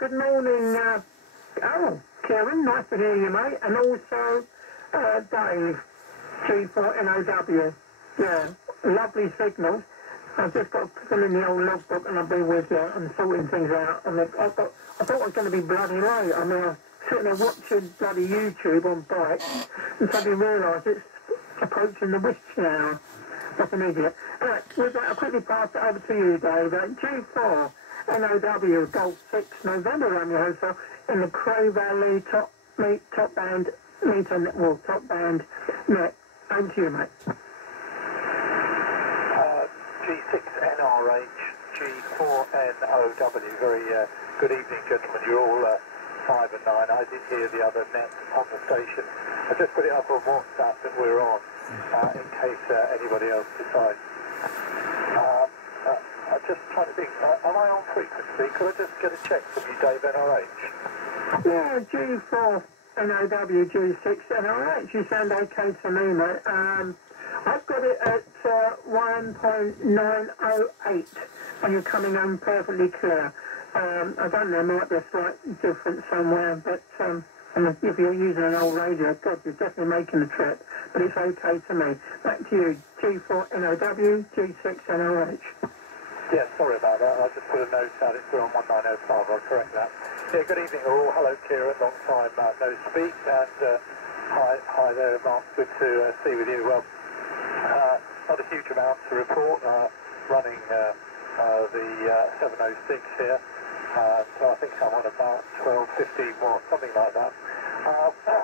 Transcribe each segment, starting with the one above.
good morning, Kieran, nice to hear you, mate, and also Dave, G4NOW. Yeah, lovely signals. I've just got to put them in the old logbook and I'll be with you and sorting things out. And I thought I was going to be bloody late. I mean, I was sitting there watching bloody YouTube on bike and suddenly realised it's approaching the witching hour. Like an idiot. Alright, with that, I'll quickly pass it over to you, Dave. G4 NOW Golf 6 November Romeo Hotel in the Cray Valley top band net. Over to you, mate. G6NRH, G4NOW. Very good evening, gentlemen. You're all 5 and 9. I did hear the other net on the station. I just put it up on WhatsApp that we're on, in case anybody else decides. I'm just trying to think, am I on frequency? Could I just get a check from you, Dave, NRH? Yeah, G4 NOW, G6 NRH. You sound okay to me, mate. I've got it at 1.908 and you're coming on perfectly clear. I don't know, there might be a slight difference somewhere, but if you're using an old radio, God, you're definitely making the trip, but it's okay to me. Back to you, G4NOW, G6NOH. Yeah, sorry about that. I just put a note out. It's on 1905. I'll correct that. Yeah, good evening all. Hello, Kieran. Long time no speak. And hi there, Mark. Good to see with you. Well, not a huge amount to report. Running the 706 here. So I think I'm on about 12, 15 watts, something like that.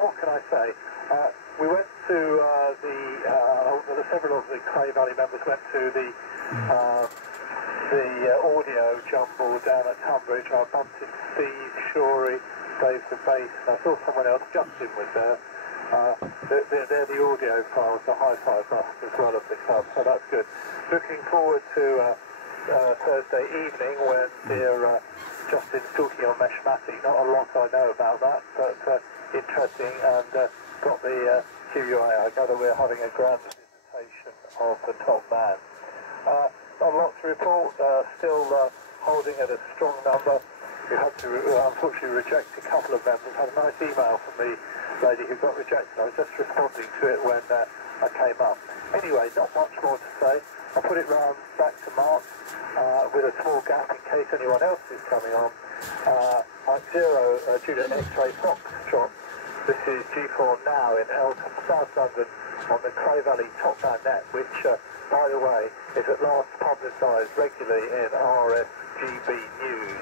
What can I say? We went to several of the Cray Valley members went to the audio jumble down at Tunbridge. I bumped into Steve, Shorey, Dave the bass, and I saw someone else, Justin was there. They're the audio files, the hi-fi bus as well of the club, so that's good. Looking forward to Thursday evening when they're Justin's talking on Meshmati. Not a lot I know about that, but interesting, and got the QUA. I gather we're having a grand visitation of the top man. Not a lot to report, still holding at a strong number. We had to unfortunately reject a couple of members. I had a nice email from the lady who got rejected. I was just responding to it when I came up. Anyway, not much more to say. I'll put it round back to Mark with a small gap in case anyone else is coming on. Mike 0, Juliet X-Ray Foxtrot. This is G4 now in Eltham, South London, on the Cray Valley top band net, which, by the way, is at last publicised regularly in RSGB News.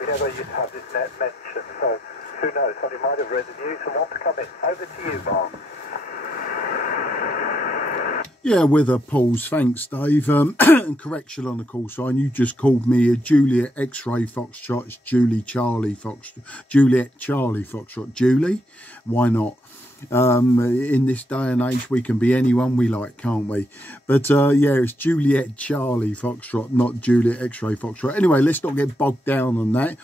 We never used to have this net mentioned, so who knows, somebody might have read the news and want to come in. Over to you, Mark. Yeah, with a pause. Thanks, Dave. And correction on the call sign. You just called me a Juliet X-Ray Foxtrot. It's Juliet Charlie Foxtrot. Julie? Why not? In this day and age, we can be anyone we like, can't we? But yeah, it's Juliet Charlie Foxtrot, not Juliet X-Ray Foxtrot. Anyway, let's not get bogged down on that.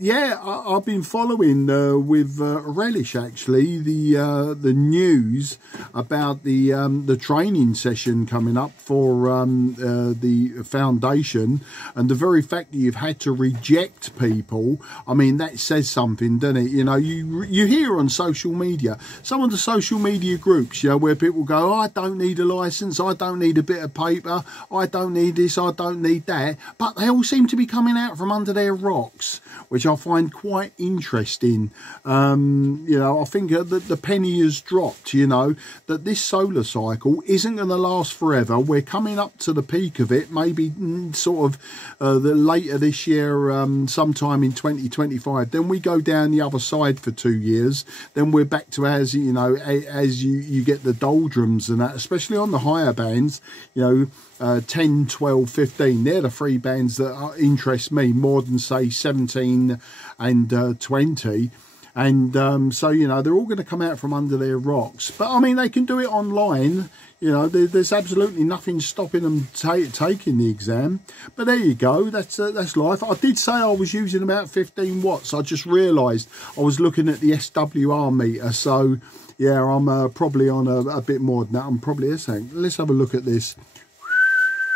Yeah, I've been following with relish actually the news about the training session coming up for the foundation, and the very fact that you've had to reject people. I mean, that says something, doesn't it? You know, you hear on social media. Some of the social media groups, you know, where people go, I don't need a licence, I don't need a bit of paper, I don't need this, I don't need that. But they all seem to be coming out from under their rocks, which I find quite interesting. You know, I think that the penny has dropped, you know, that this solar cycle isn't going to last forever. We're coming up to the peak of it, maybe sort of later this year, sometime in 2025. Then we go down the other side for 2 years. Then we're back to as you know, as you get the doldrums and that, especially on the higher bands, you know, 10, 12, 15, they're the three bands that interest me more than say 17 and 20. And so, you know, they're all going to come out from under their rocks. But I mean, they can do it online. You know, there's absolutely nothing stopping them taking the exam. But there you go. That's life. I did say I was using about 15 watts. I just realised I was looking at the SWR meter. So, yeah, I'm probably on a bit more than that. I'm probably, let's have a look at this.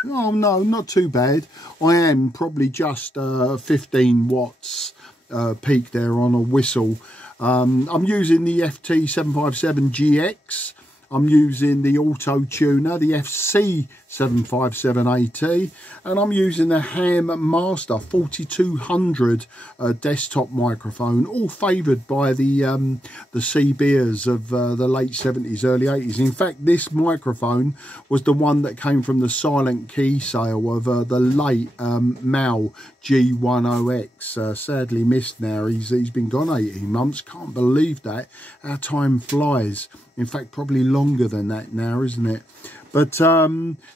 Oh no, not too bad. I am probably just 15 watts peak there on a whistle. I'm using the FT757GX. I'm using the auto tuner, the FC757AT, and I'm using the Ham Master 4200 desktop microphone, all favoured by the CBers of the late 70s, early 80s. In fact, this microphone was the one that came from the silent key sale of the late Mal G10X. Sadly missed now. He's been gone 18 months. Can't believe that. How time flies. In fact, probably longer than that now, isn't it? But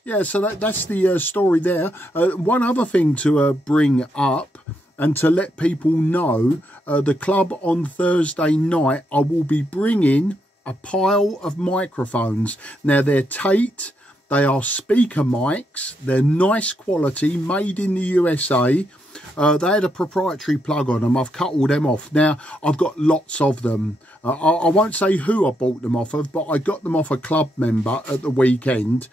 yeah, so that's the story there. One other thing to bring up and to let people know, the club on Thursday night, I will be bringing a pile of microphones. Now, they're Tate. They are speaker mics. They're nice quality, made in the USA. They had a proprietary plug on them. I've cut all them off. Now, I've got lots of them. I won't say who I bought them off of, but I got them off a club member at the weekend.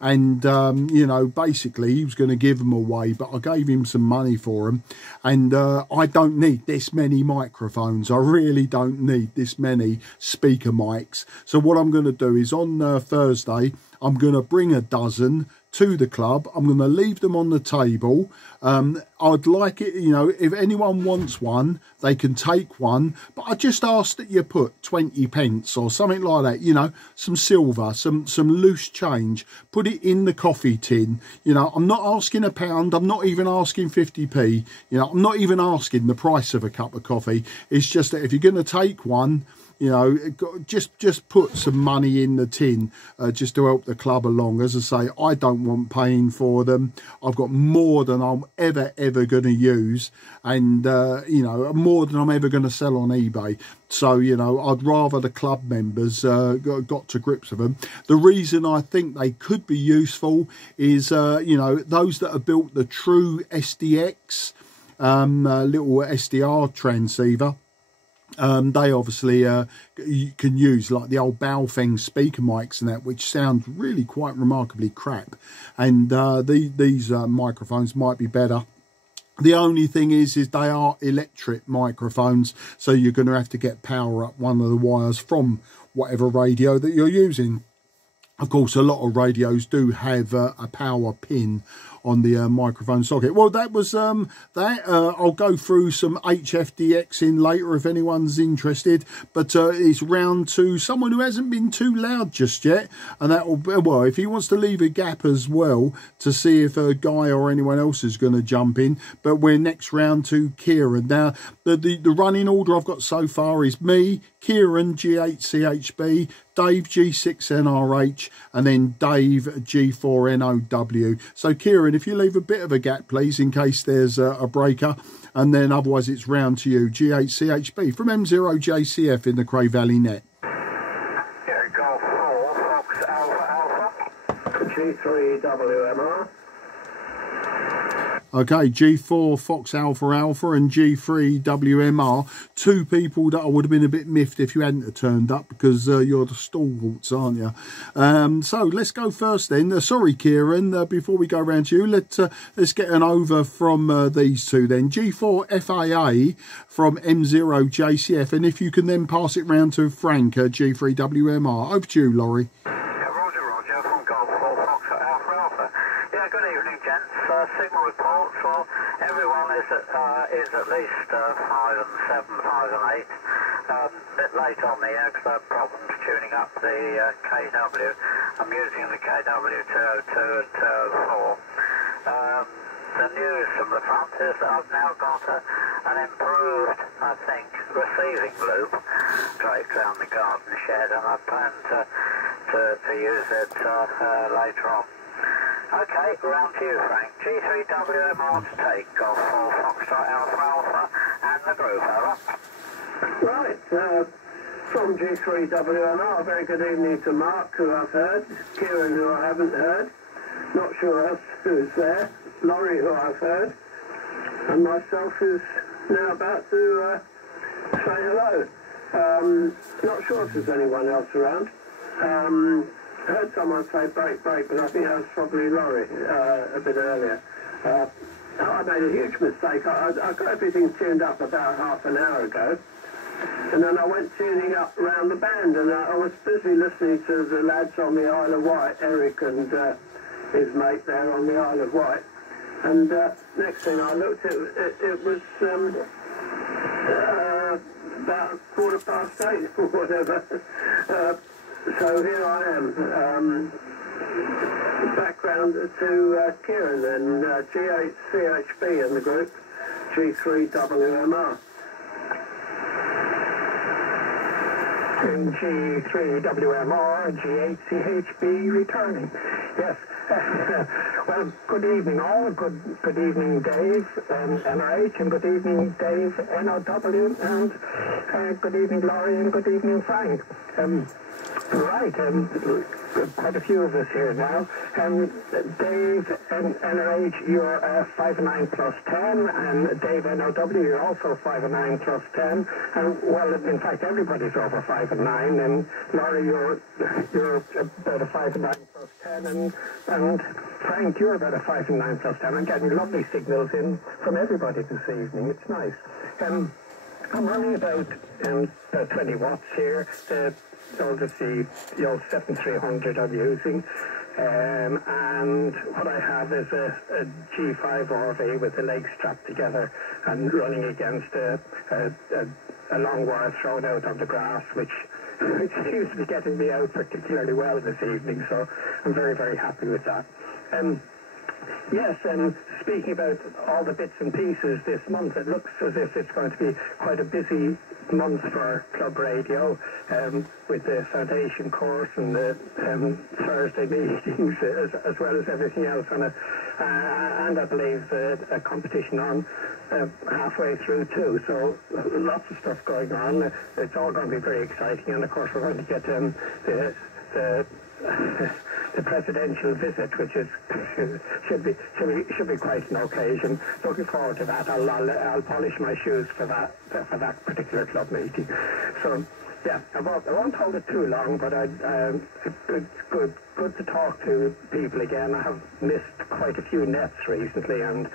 And, you know, basically he was going to give them away, but I gave him some money for them. And I don't need this many microphones. I really don't need this many speaker mics. So what I'm going to do is on Thursday, I'm going to bring a dozen to the club. I'm going to leave them on the table. I'd like it, you know, if anyone wants one, they can take one. But I just ask that you put 20 pence or something like that, you know, some silver, some loose change. Put it in the coffee tin. You know, I'm not asking a pound. I'm not even asking 50p. You know, I'm not even asking the price of a cup of coffee. It's just that if you're going to take one, you know, just put some money in the tin just to help the club along. As I say, I don't want paying for them. I've got more than I'm ever going to use, and you know, more than I'm ever going to sell on eBay. So, you know, I'd rather the club members got to grips with them. The reason I think they could be useful is, you know, those that have built the true SDX little SDR transceiver. They obviously you can use like the old Baofeng speaker mics and that, which sound really quite remarkably crap. And these microphones might be better. The only thing is they are electric microphones, so you're going to have to get power up one of the wires from whatever radio that you're using. Of course, a lot of radios do have a power pin on the microphone socket. Well, that was that. I'll go through some HFDX in later if anyone's interested. But it's round to someone who hasn't been too loud just yet. And that will, well, if he wants to leave a gap as well to see if a guy or anyone else is going to jump in. But we're next round to Kieran. Now, the running order I've got so far is me, Kieran G8CHB, Dave G6NRH, and then Dave G4NOW. So Kieran, if you leave a bit of a gap, please, in case there's a breaker, and then otherwise it's round to you, G8CHB from M0JCF in the Cray Valley net. Yeah, Golf 4, Fox Alpha Alpha. G3WMR. Okay, G4 Fox Alpha Alpha and G3 WMR. Two people that I would have been a bit miffed if you hadn't turned up, because you're the stalwarts, aren't you? So let's go first then. Sorry, Kieran, before we go round to you, let's get an over from these two then. G4 FAA from M0JCF, and if you can then pass it round to Frank, G3 WMR. Over to you, Laurie. Roger, from Golf 4, Fox Alpha Alpha. Yeah, good evening, gents. Signal reports, well, everyone is at least 5 and 7, 5 and 8. A bit late on the air because I had problems tuning up the KW. I'm using the KW202 and 204. The news from the front is that I've now got an improved, I think, receiving loop draped around the garden shed, and I plan to use it later on. Okay, round to you, Frank. G3WMR to take, Golf 4 Foxtrot Alpha Alpha, and the group, over. Right, from G3WMR, very good evening to Mark, who I've heard, Kieran, who I haven't heard, not sure else who's there, Laurie, who I've heard, and myself, who's now about to say hello. Not sure if there's anyone else around. heard someone say break, break, but I think that was probably Laurie a bit earlier. I made a huge mistake. I got everything tuned up about half an hour ago, and then I went tuning up around the band, and I was busy listening to the lads on the Isle of Wight, Eric and his mate there on the Isle of Wight. And next thing I looked, it was about 8:15 or whatever. So here I am. Background to Kieran and G8CHB in the group, G3WMR. And G3WMR, G8CHB returning. Yes. Well, good evening all. Good evening, Dave, NRH, and good evening, Dave, NOW, and good evening, Laurie, and good evening, Frank. Right, quite a few of us here now. Dave and NRH, you're 5 and 9 plus 10, and Dave NOW, you're also 5 and 9 plus 10. Well, in fact, everybody's over 5 and 9, and Laurie, you're about a 5 and 9 plus 10, and Frank, you're about a 5 and 9 plus 10. I'm getting lovely signals in from everybody this evening. It's nice. I'm running about 20 watts here. So to see the old 7300 I'm using, and what I have is a G5 RV with the legs strapped together and running against a long wire thrown out on the grass, which seems to be getting me out particularly well this evening, so I'm very, very happy with that. Yes, and speaking about all the bits and pieces this month, it looks as if it's going to be quite a busy month for Club Radio, with the foundation course and the Thursday meetings, as well as everything else on it. And I believe a competition on halfway through too. So lots of stuff going on. It's all going to be very exciting, and of course we're going to get the presidential visit, which is should be quite an occasion. Looking forward to that. I'll polish my shoes for that particular club meeting. So yeah, I won't hold it too long, but good to talk to people again. I have missed quite a few nets recently, and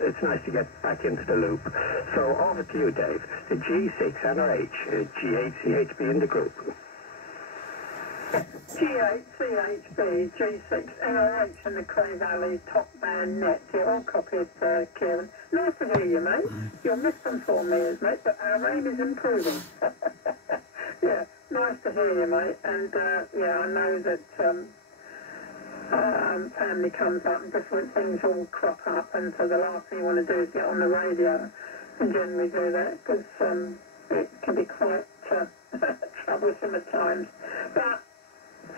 it's nice to get back into the loop. So over to you, Dave. The G6 NRH, G8CHB in the group. G8CHB, G6 NRH and the Cray Valley top band net. You're all copied, Kieran. Nice to hear you, mate. You're misinformed me, mate, but our aim is improving. Yeah, nice to hear you, mate. And yeah, I know that family comes up and different things all crop up, and so the last thing you want to do is get on the radio and generally do that, because it can be quite troublesome at times. But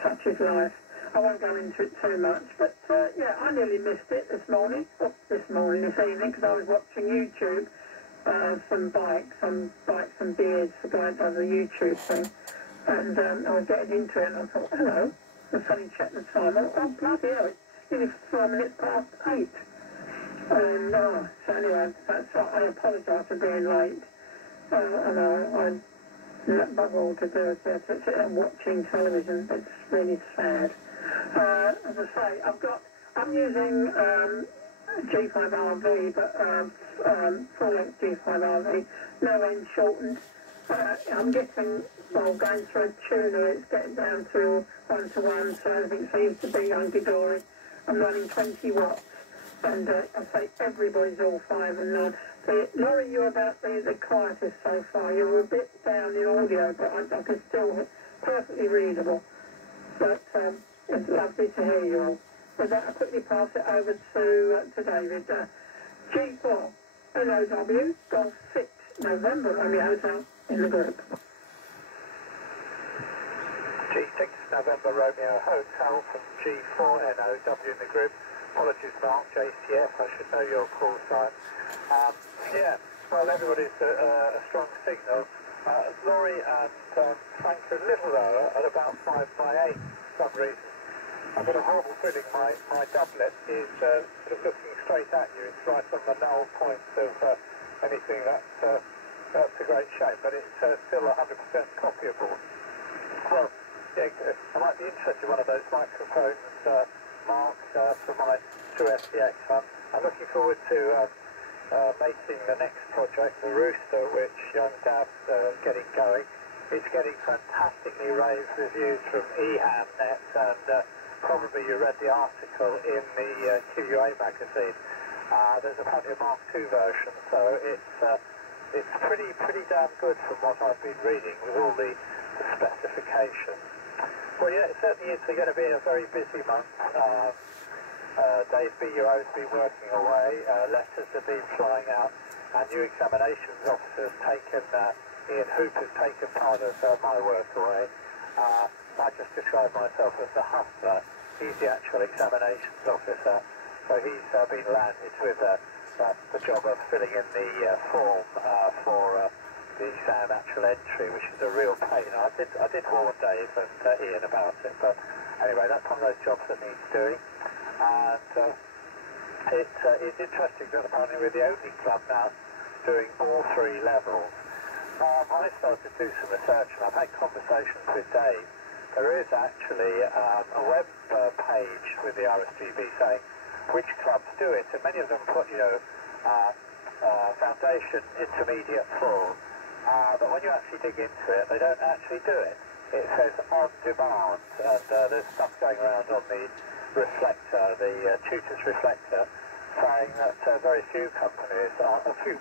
such is life. I won't go into it too much, but yeah, I nearly missed it this evening, because I was watching YouTube, some bikes and beards, the guy does a YouTube thing, and I was getting into it, and I thought, hello, and suddenly checked the time, oh bloody hell, it's nearly 4 minutes past 8, and so anyway, I apologise for being late, and I above all to do is to sit there watching television. It's really sad. As I say, I'm using G5RV, but full-length G5RV, no end shortened. I'm getting, going through a tuner, it's getting down to 1-to-1, so everything seems to be hunky-dory. I'm running 20 watts, and I say everybody's all 5 and 9. Laurie, you're about the quietest so far. You're a bit down in audio, but I can still perfectly readable. But it's lovely to hear you all. With that, I'll quickly pass it over to David. G4, NOW, Golf 6, November, Romeo Hotel in the group. G6, November, Romeo Hotel from G4, NOW in the group. Apologies, Mark, JCF, I should know your call sign. Yeah, well, everybody's a strong signal. Laurie and Frank are a little lower at about 5 by 8 for some reason. I've got a horrible feeling my doublet is sort of looking straight at you. It's right on the null point of anything. That's a great shame, but it's still 100% copyable. Well, yeah, think I might be interested in one of those microphones, Mark, for my 2SDX. I'm looking forward to making the next project, the Rooster, which young Dab's getting going. It's getting fantastically rave reviews from eHamNet, and probably you read the article in the QUA magazine. There's a plenty of Mark II version, so it's pretty damn good from what I've been reading with all the specifications. Well, yeah, it certainly is going to be a very busy month. Dave BUO's been working away, letters have been flying out, and new examinations officers taken, Ian Hoop has taken part of my work away. I just describe myself as the hustler. He's the actual examinations officer, so he's been landed with the job of filling in the form for the exam actual entry, which is a real pain. I did warn Dave and Ian about it, but anyway, that's one of those jobs that needs doing. And it's interesting that apparently we're the only club now doing all three levels. I started to do some research, and I've had conversations with Dave. There is actually a web page with the RSGB saying which clubs do it, and many of them put, foundation, intermediate, full. But when you actually dig into it, they don't actually do it. It says on demand, and there's stuff going around on the reflector, the tutor's reflector, saying that very few companies, a few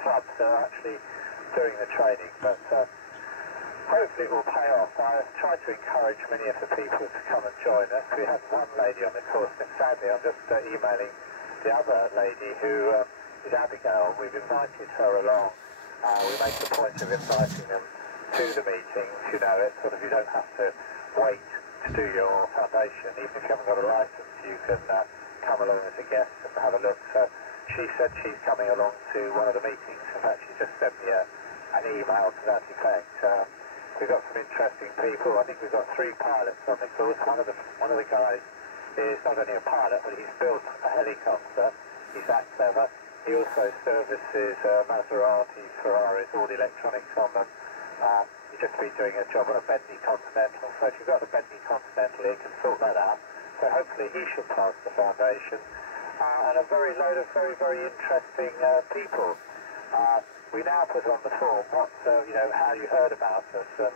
clubs are actually doing the training, but hopefully it will pay off. I've tried to encourage many of the people to come and join us. We have one lady on the course, and sadly I'm just emailing the other lady who is Abigail. We've invited her along. We make the point of inviting them to the meetings, you don't have to wait to do your foundation. Even if you haven't got a license, you can come along as a guest and have a look. So she said she's coming along to one of the meetings. In fact, she just sent me an email to that effect. We've got some interesting people. I think we've got 3 pilots on the course. One of the guys is not only a pilot, but he's built a helicopter. He's that clever. He also services Maserati, Ferraris, all the electronics on them. He's just been doing a job on a Bentley Continental. So if you've got a Bentley Continental, he can sort that out. So hopefully he should pass the foundation. And a very load of very, very interesting people. We now put on the form how you heard about us, and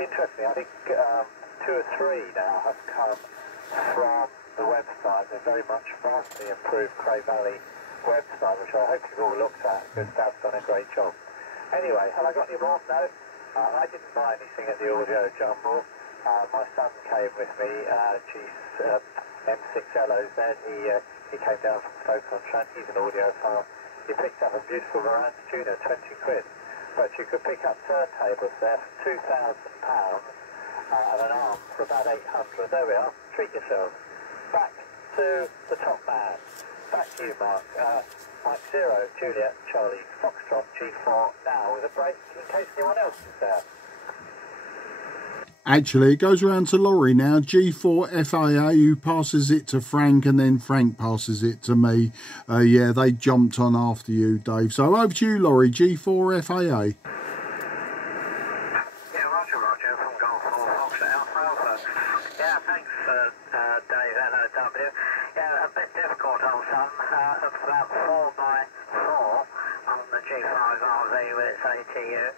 interestingly, I think 2 or 3 now have come from the website. They're very much vastly improved Cray Valley website, which I hope you've all looked at, because Dad's done a great job. Anyway, have I got any more? No. I didn't buy anything at the audio jumble. My son came with me, M6LOZ. He came down from Stoke-on-Trent. He's an audiophile. He picked up a beautiful Marantz tuner, 20 quid. But you could pick up turntables there for £2,000 and an arm for about 800. There we are. Treat yourselves. Back to the top man. Back to you, Mark. Mike 0, Juliet, Charlie, Foxtrot, G4 now with a break in case anyone else is there. Actually, it goes around to Laurie now, G4 FAA, who passes it to Frank, and then Frank passes it to me. Yeah, they jumped on after you, Dave. So over to you, Laurie, G4 FAA. Yeah, Roger, from Golf 4 Fox Alpha. Yeah, thanks, Dave, LOW. Yeah, a bit difficult on some. It's about 4x4 on the G5 RV with its ATU.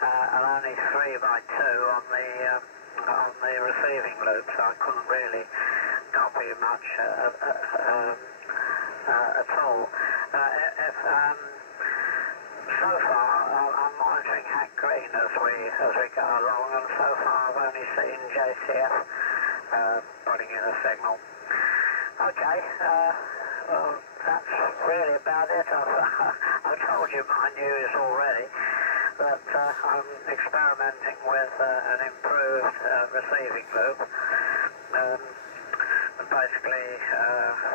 And only 3x2 on the receiving loop, so I couldn't really copy much at all. So far, I'm monitoring Hack Green as we go along, and so far I've only seen JCF putting in a signal. Okay, well, that's really about it. I've told you my news already. But I'm experimenting with an improved receiving loop. Basically,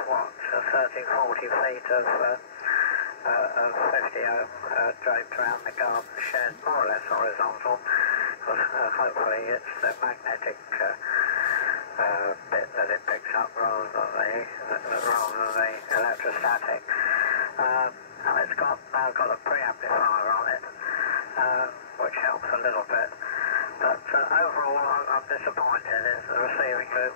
30-40 feet of 50 ohm draped around the garden shed, more or less horizontal, because hopefully it's the magnetic bit that it picks up rather than the electrostatic. And it's now got a preamplifier on it. Which helps a little bit. But overall, I'm disappointed. The receiving loop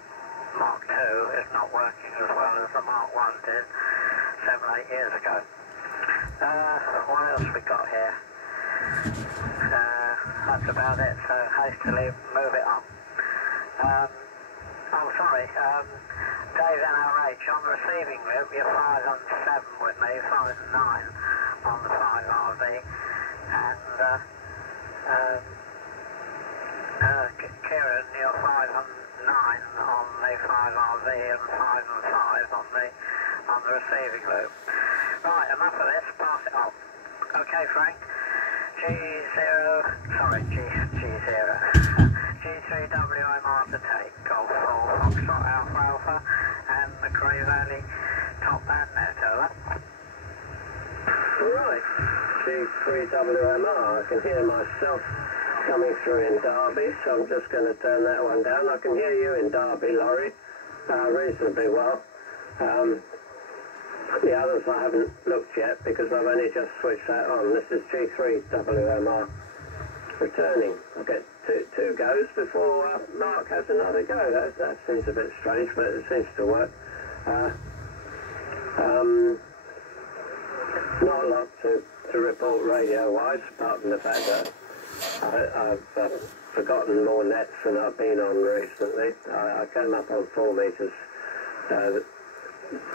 Mark II is not working as well as the Mark I did 7 or 8 years ago. What else we got here? That's about it, so hastily move it on. Oh, sorry, Dave NRH, on the receiving loop, you're 5 on 7 with me, 5 and 9 on the 5RV, and Kieran, you're 5 and 9 on the 5RV and 5 and 5 on the receiving loop. Right, enough of this, pass it on. Okay, Frank. G3WMR to take, Golf 4, Foxtrot Alpha Alpha, and the Cray Valley top band net, over. Right, G3WMR, I can hear myself coming through in Derby, so I'm just going to turn that one down. I can hear you in Derby, Laurie, reasonably well. The others I haven't looked yet because I've only just switched that on. This is G3WMR returning. I'll get two goes before Mark has another go. That seems a bit strange, but it seems to work. Not a lot to report radio-wise, apart from the fact that I've forgotten more nets than I've been on recently. I came up on 4 metres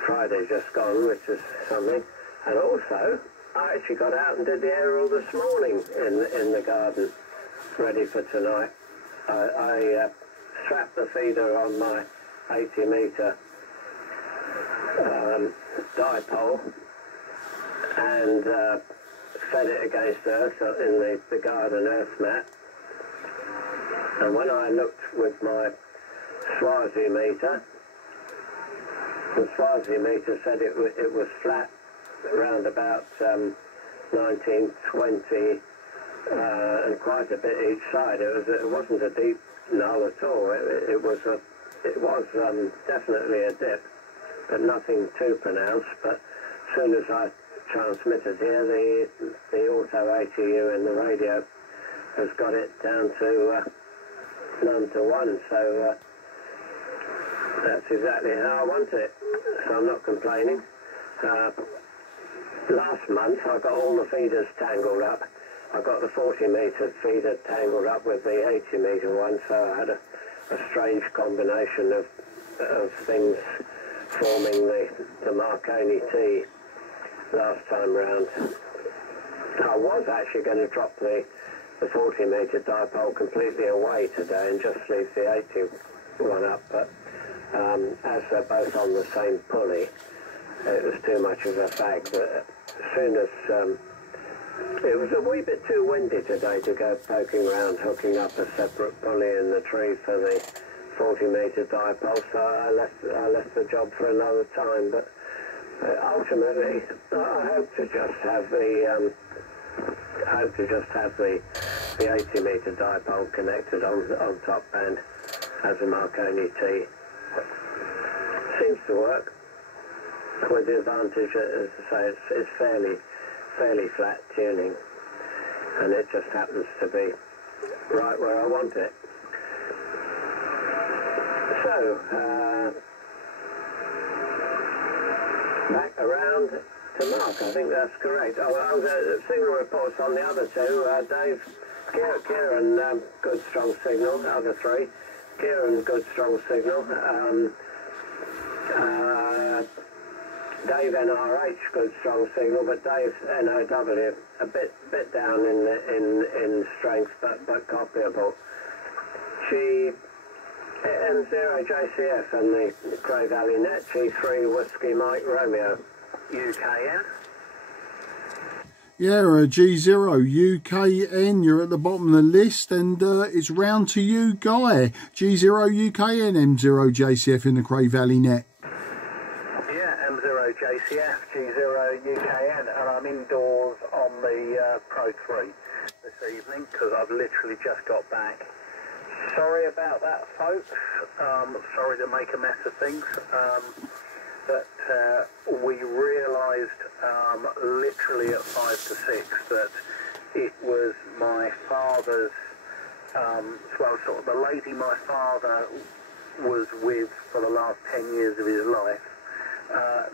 Friday just gone, which is something. And also, I actually got out and did the aerial this morning in the garden, ready for tonight. I strapped the feeder on my 80 metre dipole and fed it against earth in the garden earth mat. And when I looked with my Swazi meter, the Swazi meter said it was flat around about 19, 20 and quite a bit each side. It wasn't a deep null at all. It was definitely a dip, but nothing too pronounced. But as soon as I transmitted here, the auto ATU in the radio has got it down to none to 1. So that's exactly how I want it. So I'm not complaining. Last month I got all the feeders tangled up. I got the 40 metre feeder tangled up with the 80 metre one, so I had a strange combination of things forming the Marconi T last time round. I was actually going to drop the 40 metre dipole completely away today and just leave the 80 one up, but as they're both on the same pulley, it was too much of a fag. But as soon as it was a wee bit too windy today to go poking around hooking up a separate pulley in the tree for the 40 metre dipole, so I left the job for another time. But ultimately, I hope to just have the 80 metre dipole connected on top band as a Marconi T. Seems to work, with the advantage, as I say, it's fairly flat tuning, and it just happens to be right where I want it. So, back around to Mark, I think that's correct. Oh, the signal reports on the other two, Dave, Kieran, good strong signal, the other three. Kieran, good strong signal. Dave NRH, good strong signal, but Dave NOW, a bit down in strength, but copyable. M0 JCF and the Cray Valley Net, G3 Whiskey Mike Romeo, UKN. Yeah, G0 UKN, you're at the bottom of the list, and it's round to you, Guy. G0 UKN, M0 JCF in the Cray Valley Net. Yeah, M0 JCF, G0 UKN, and I'm indoors on the Pro 3 this evening because I've literally just got back. Sorry about that, folks. Sorry to make a mess of things. But we realised literally at 5 to 6 that it was my father's well, sort of the lady my father was with for the last 10 years of his life,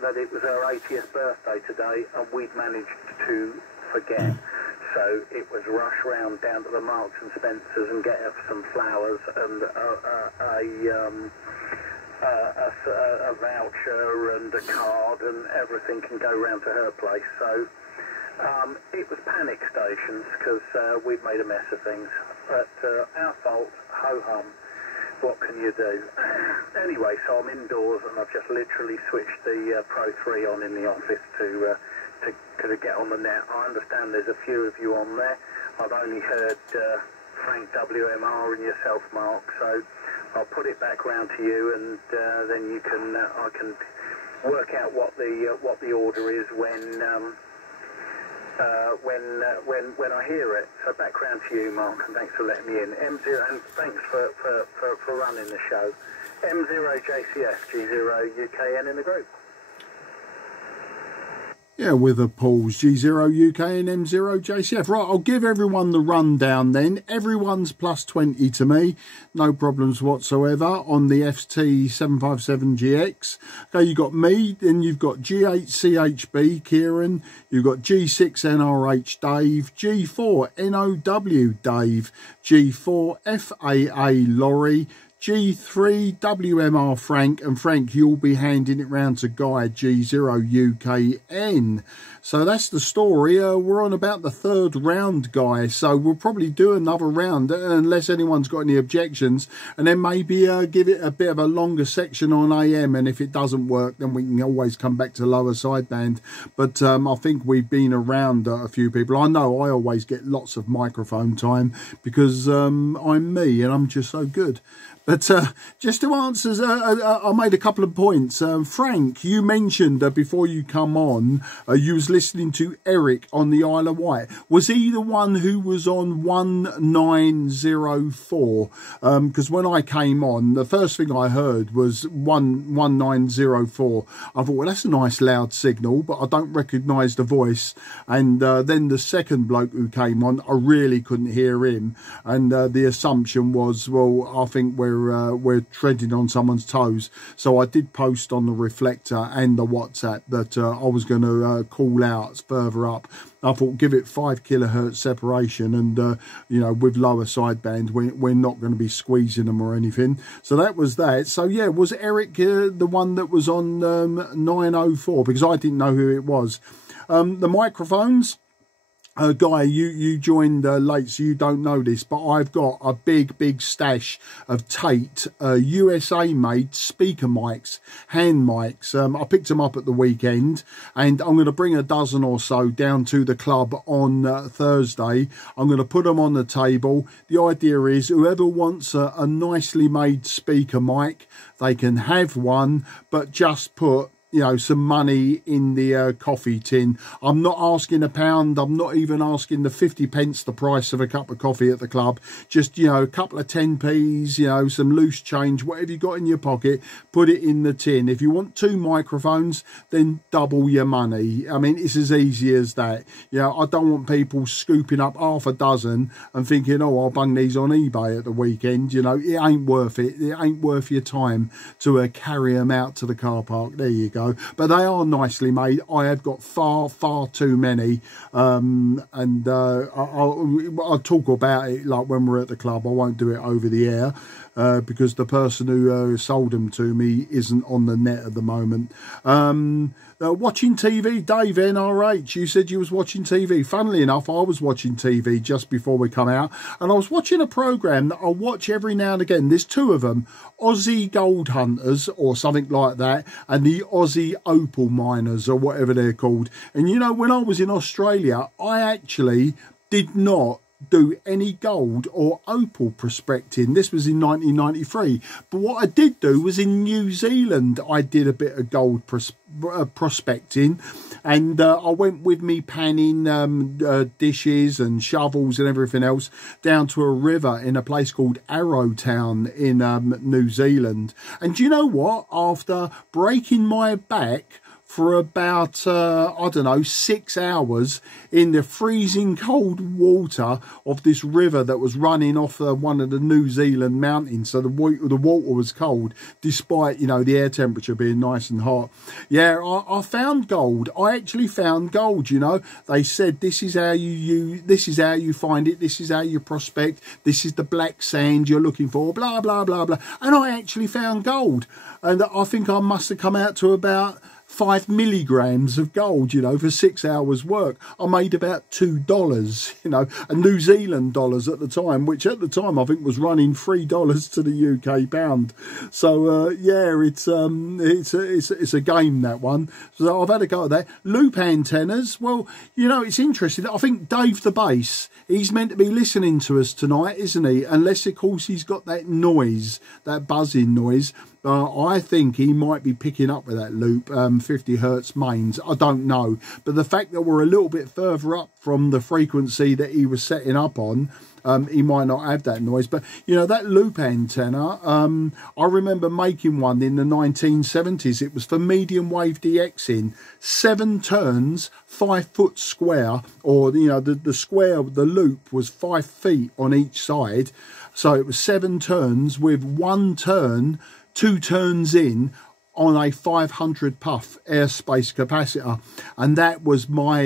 that it was her 80th birthday today, and we'd managed to forget. So it was rush round down to the Marks and Spencers and get her some flowers and a voucher and a card and everything, can go round to her place. So it was panic stations because we'd made a mess of things. But our fault, ho-hum. What can you do? Anyway, so I'm indoors and I've just literally switched the Pro 3 on in the office to get on the net. I understand there's a few of you on there. I've only heard Frank WMR and yourself, Mark, so I'll put it back round to you, and then you can I can work out what the order is when I hear it. So back round to you, Mark, and thanks for letting me in. M0, and thanks for running the show. M0JCF, G0 UKN in the group. Yeah, with a pause. G0 UK and M0 JCF. Right, I'll give everyone the rundown then. Everyone's plus 20 to me. No problems whatsoever on the FT757GX. Okay, you got me. Then you've got G8CHB Kieran. You've got G6NRH Dave. G4NOW Dave. G4FAA Laurie. G3 WMR Frank, and Frank, you'll be handing it round to Guy G0 UKN. So that's the story. We're on about the third round, Guy, so we'll probably do another round unless anyone's got any objections, and then maybe give it a bit of a longer section on AM, and if it doesn't work then we can always come back to lower sideband. But I think we've been around a few people. I know I always get lots of microphone time because I'm me and I'm just so good. But just to answer, I made a couple of points. Frank, you mentioned before you come on, you was listening to Eric on the Isle of Wight. Was he the one who was on 1904? Because when I came on, the first thing I heard was 1904. I thought, well, that's a nice loud signal, but I don't recognise the voice. And then the second bloke who came on, I really couldn't hear him. And the assumption was, well, I think we're treading on someone's toes. So I did post on the Reflector and the WhatsApp that I was going to call out further up. I thought, give it 5 kilohertz separation, and you know, with lower sideband, we're not going to be squeezing them or anything. So that was that. So yeah, was Eric the one that was on 904? Because I didn't know who it was. The microphones. Guy, you joined late, so you don't know this, but I've got a big stash of Tate USA-made speaker mics, hand mics. I picked them up at the weekend, and I'm going to bring a dozen or so down to the club on Thursday. I'm going to put them on the table. The idea is whoever wants a nicely made speaker mic, they can have one, but just put, you know, some money in the coffee tin. I'm not asking £1. I'm not even asking the 50 pence, the price of a cup of coffee at the club. Just, you know, a couple of 10p's, you know, some loose change, whatever you got in your pocket, put it in the tin. If you want 2 microphones, then double your money. I mean, it's as easy as that. You know, I don't want people scooping up half a dozen and thinking, oh, I'll bung these on eBay at the weekend. You know, it ain't worth it. It ain't worth your time to carry them out to the car park. There you go. But they are nicely made. I have got far too many, and I'll talk about it like when we're at the club. I won't do it over the air because the person who sold them to me isn't on the net at the moment. Watching TV, Dave NRH, you said you was watching TV. Funnily enough, I was watching TV just before we come out, and I was watching a programme that I watch every now and again. There's 2 of them, Aussie Gold Hunters or something like that, and the Aussie Opal Miners or whatever they're called. And you know, when I was in Australia, I actually did not do any gold or opal prospecting. This was in 1993. But what I did do was in New Zealand, I did a bit of gold prospecting, and I went with me panning dishes and shovels and everything else down to a river in a place called Arrowtown in New Zealand. And do you know what? After breaking my back for about, I don't know, 6 hours in the freezing cold water of this river that was running off one of the New Zealand mountains. So the water was cold, despite, you know, the air temperature being nice and hot. Yeah, I found gold. I actually found gold, you know. They said this is how this is how you find it, this is how you prospect, this is the black sand you're looking for, blah, blah, blah, blah. And I actually found gold. And I think I must have come out to about 5 milligrams of gold, you know, for 6 hours work. I made about $2, you know, and New Zealand dollars at the time, which at the time I think was running $3 to the UK pound. So yeah, it's a game, that one. So I've had a go at that. Loop antennas, well, you know, it's interesting. I think Dave the bass, he's meant to be listening to us tonight, isn't he? Unless of course he's got that noise, that buzzing noise. I think he might be picking up with that loop, 50 hertz mains. I don't know. But the fact that we're a little bit further up from the frequency that he was setting up on, he might not have that noise. But, you know, that loop antenna, I remember making one in the 1970s. It was for medium wave DXing. 7 turns, 5 foot square, or, you know, the square, the loop was 5 feet on each side. So it was 7 turns with 1 turn, 2 turns in on a 500 puff airspace capacitor, and that was my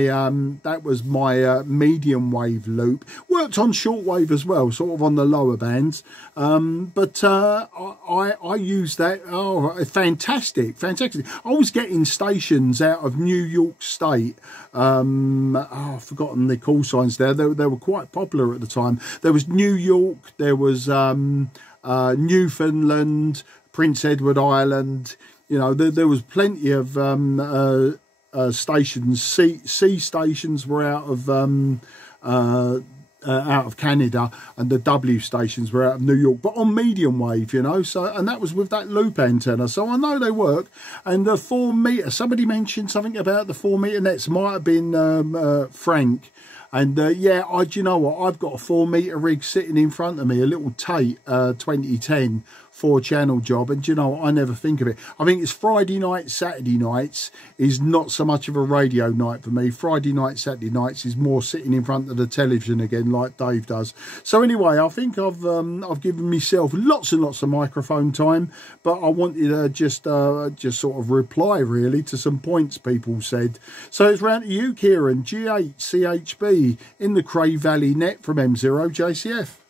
medium wave loop. Worked on shortwave as well, sort of on the lower bands, but I used that. Oh, fantastic. I was getting stations out of New York State. I've forgotten the call signs there. They were quite popular at the time. There was New York, there was Newfoundland, Prince Edward Island. You know, there was plenty of stations. C stations were out of Canada, and the W stations were out of New York, but on medium wave, you know. So, and that was with that loop antenna. So I know they work. And the 4 meter, somebody mentioned something about the 4 meter nets. Might have been Frank. And yeah, do you know what? I've got a 4 meter rig sitting in front of me, a little Tate 2010 4-channel job, and you know, I never think of it. I think it's Friday night, Saturday nights is not so much of a radio night for me. Friday night, Saturday nights is more sitting in front of the television again, like Dave does. So anyway, I think I've given myself lots and lots of microphone time, but I wanted to just sort of reply really to some points people said. So it's round to you, Kieran, G8CHB in the Cray Valley net from M0JCF.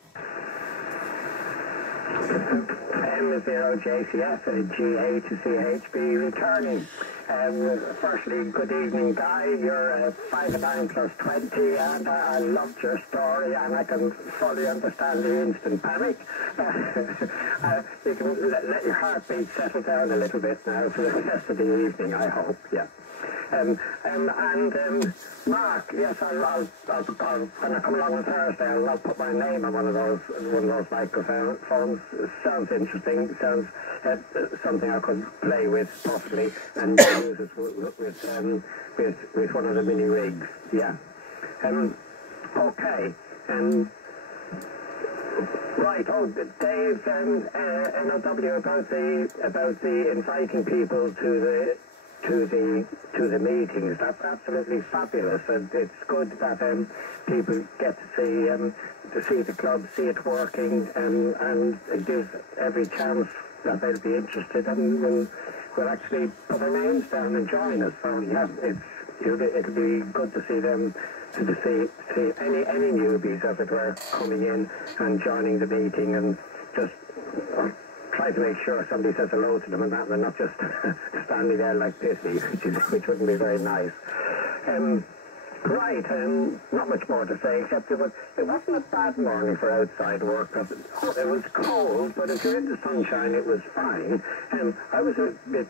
M0JCF, G8 to CHB returning. Firstly, good evening, Guy. You're 5 plus 20, and I loved your story, and I can fully understand the instant panic. You can let your heartbeat settle down a little bit now for the rest of the evening, I hope, yeah. Mark, yes, I'll when I come along on Thursday, I'll put my name on one of those microphones. Sounds interesting. Sounds something I could play with possibly, and use it with one of the mini rigs. Yeah. Okay. Right. Oh, Dave, NOW about the inviting people to the meetings. That's absolutely fabulous, and it's good that people get to see the club, see it working, and it gives every chance that they'll be interested and will actually put their names down and join us. So yeah, it'll be good to see them, to see any newbies, as it were, coming in and joining the meeting, and just try to make sure somebody says hello to them and that, and not just standing there like pissy, which wouldn't be very nice. Right, not much more to say, except it wasn't a bad morning for outside work. It was cold, but if you're in the sunshine, it was fine. I was a bit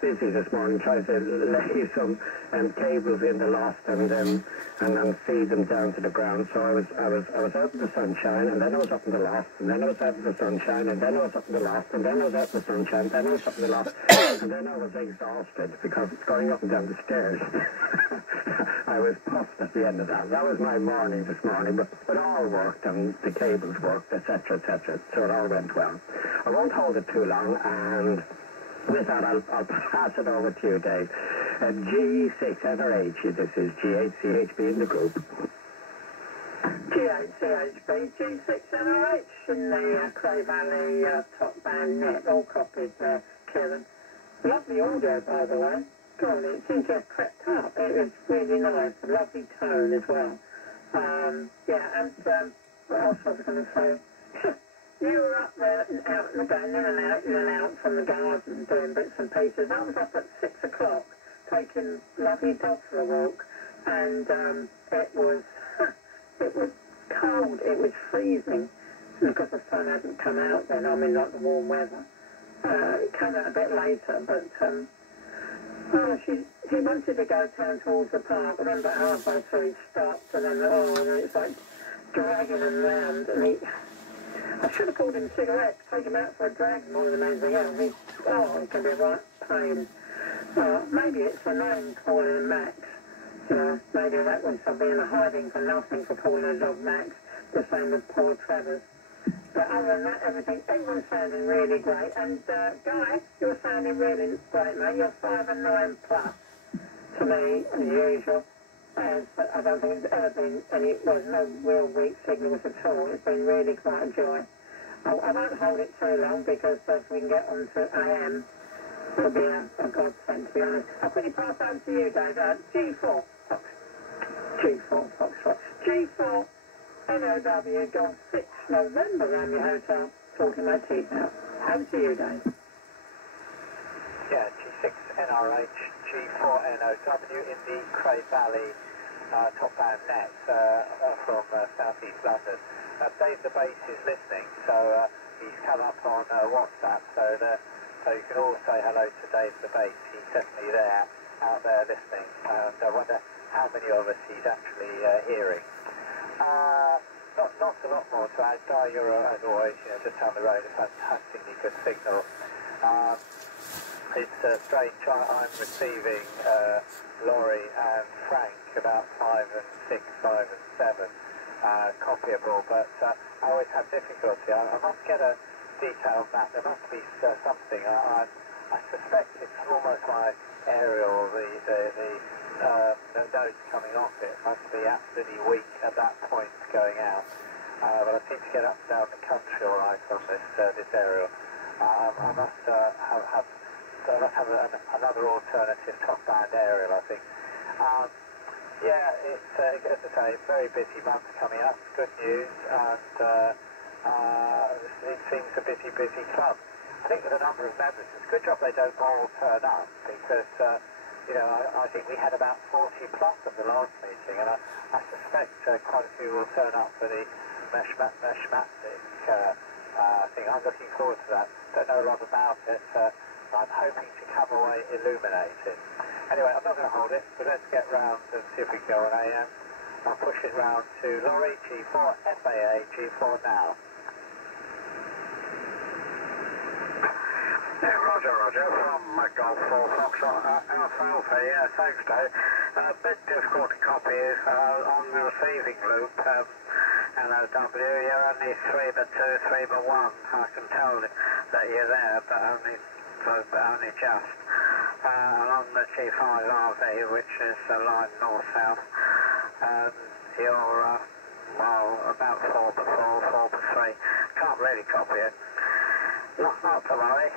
busy this morning trying to lay some cables in the loft and then feed them down to the ground. So I was out in the sunshine, and then I was up in the loft, and then I was out in the sunshine, and then I was up in the loft, and then I was out in the sunshine, and then I was up in the loft, and then I was exhausted because it's going up and down the stairs. I was puffed at the end of that. That was my morning this morning, but it all worked, and the cables worked, etc., etc. So it all went well. I won't hold it too long, and with that, I'll pass it over to you, Dave. G6NRH, this is G8CHB in the group. G8CHB, G6NRH in the Cray Valley top band net, all copied there, Kieran. Lovely audio, by the way. God, it seems to have crept up. It was really nice, a lovely tone as well. Yeah, and what else was I going to say? You were up there out in the garden, in and out from the garden doing bits and pieces. I was up at 6 o'clock taking lovely dog for a walk, and it was cold, it was freezing because the sun hadn't come out then. I mean, like the warm weather. It came out a bit later, but she wanted to go down towards the park, and then about halfway through he stopped, and then and it's like dragging him round, and I should have called him cigarettes, take him out for a drag more than anything else. It can be a right pain. Maybe it's the name calling him Max. Maybe that was being a hiding for nothing for calling a dog Max, the same with poor Travers. But other than that, everyone's sounding really great. And Guy, you're sounding really great, mate. You're 5 and 9 plus to me, as usual. I don't think there's ever been no real weak signals at all. It's been really quite a joy. I won't hold it too long because as we can get on to AM, it'll be a godsend, to be honest. I'll quickly pass over to you, Dave. G4 Foxtrot. G4 NOW, Golf 6 November, Romeo Hotel, talking my teeth out. Over to you, Dave. Yeah, G6 NRH, G4 NOW in the Cray Valley top band net from South East London. Dave the Bass is listening, so he's come up on WhatsApp, so you can all say hello to Dave the Bass. He's definitely there, out there listening. I wonder how many of us he's actually hearing. Not a lot more to add. Guy, you're as always, just down the road, a fantastically good signal. It's strange. I'm receiving Laurie and Frank about 5 and 6, 5 and 7 copyable, but I always have difficulty. I must get a detailed map. There must be something. I suspect it's almost like aerial. The notes coming off it must be absolutely weak at that point going out. But I seem to get up and down the country all right on this aerial. I must have another alternative top band aerial, I think. Yeah, it's as I say, very busy month coming up. Good news, and it seems a busy club. I think with a number of members, it's a good job they don't all turn up because I think we had about 40 plus at the last meeting, and I suspect quite a few will turn up for the Meshmatic thing. I'm looking forward to that. Don't know a lot about it. I'm hoping to come away illuminated. Anyway, I'm not going to hold it, but let's get round and see if we can go on AM. I'll push it round to Laurie, G4, FAA, G4 now. Yeah, Roger, from Golf 4 Foxtrot, Alfalfa, yeah, thanks Dave. A bit difficult to copy on the receiving loop, NOW, you're only 3 but 2, 3 but 1. I can tell that you're there, but only just. And on the G5RV, which is the line north-south, you're, about 4 but 4, 4 but 3. Can't really copy it. Not to worry.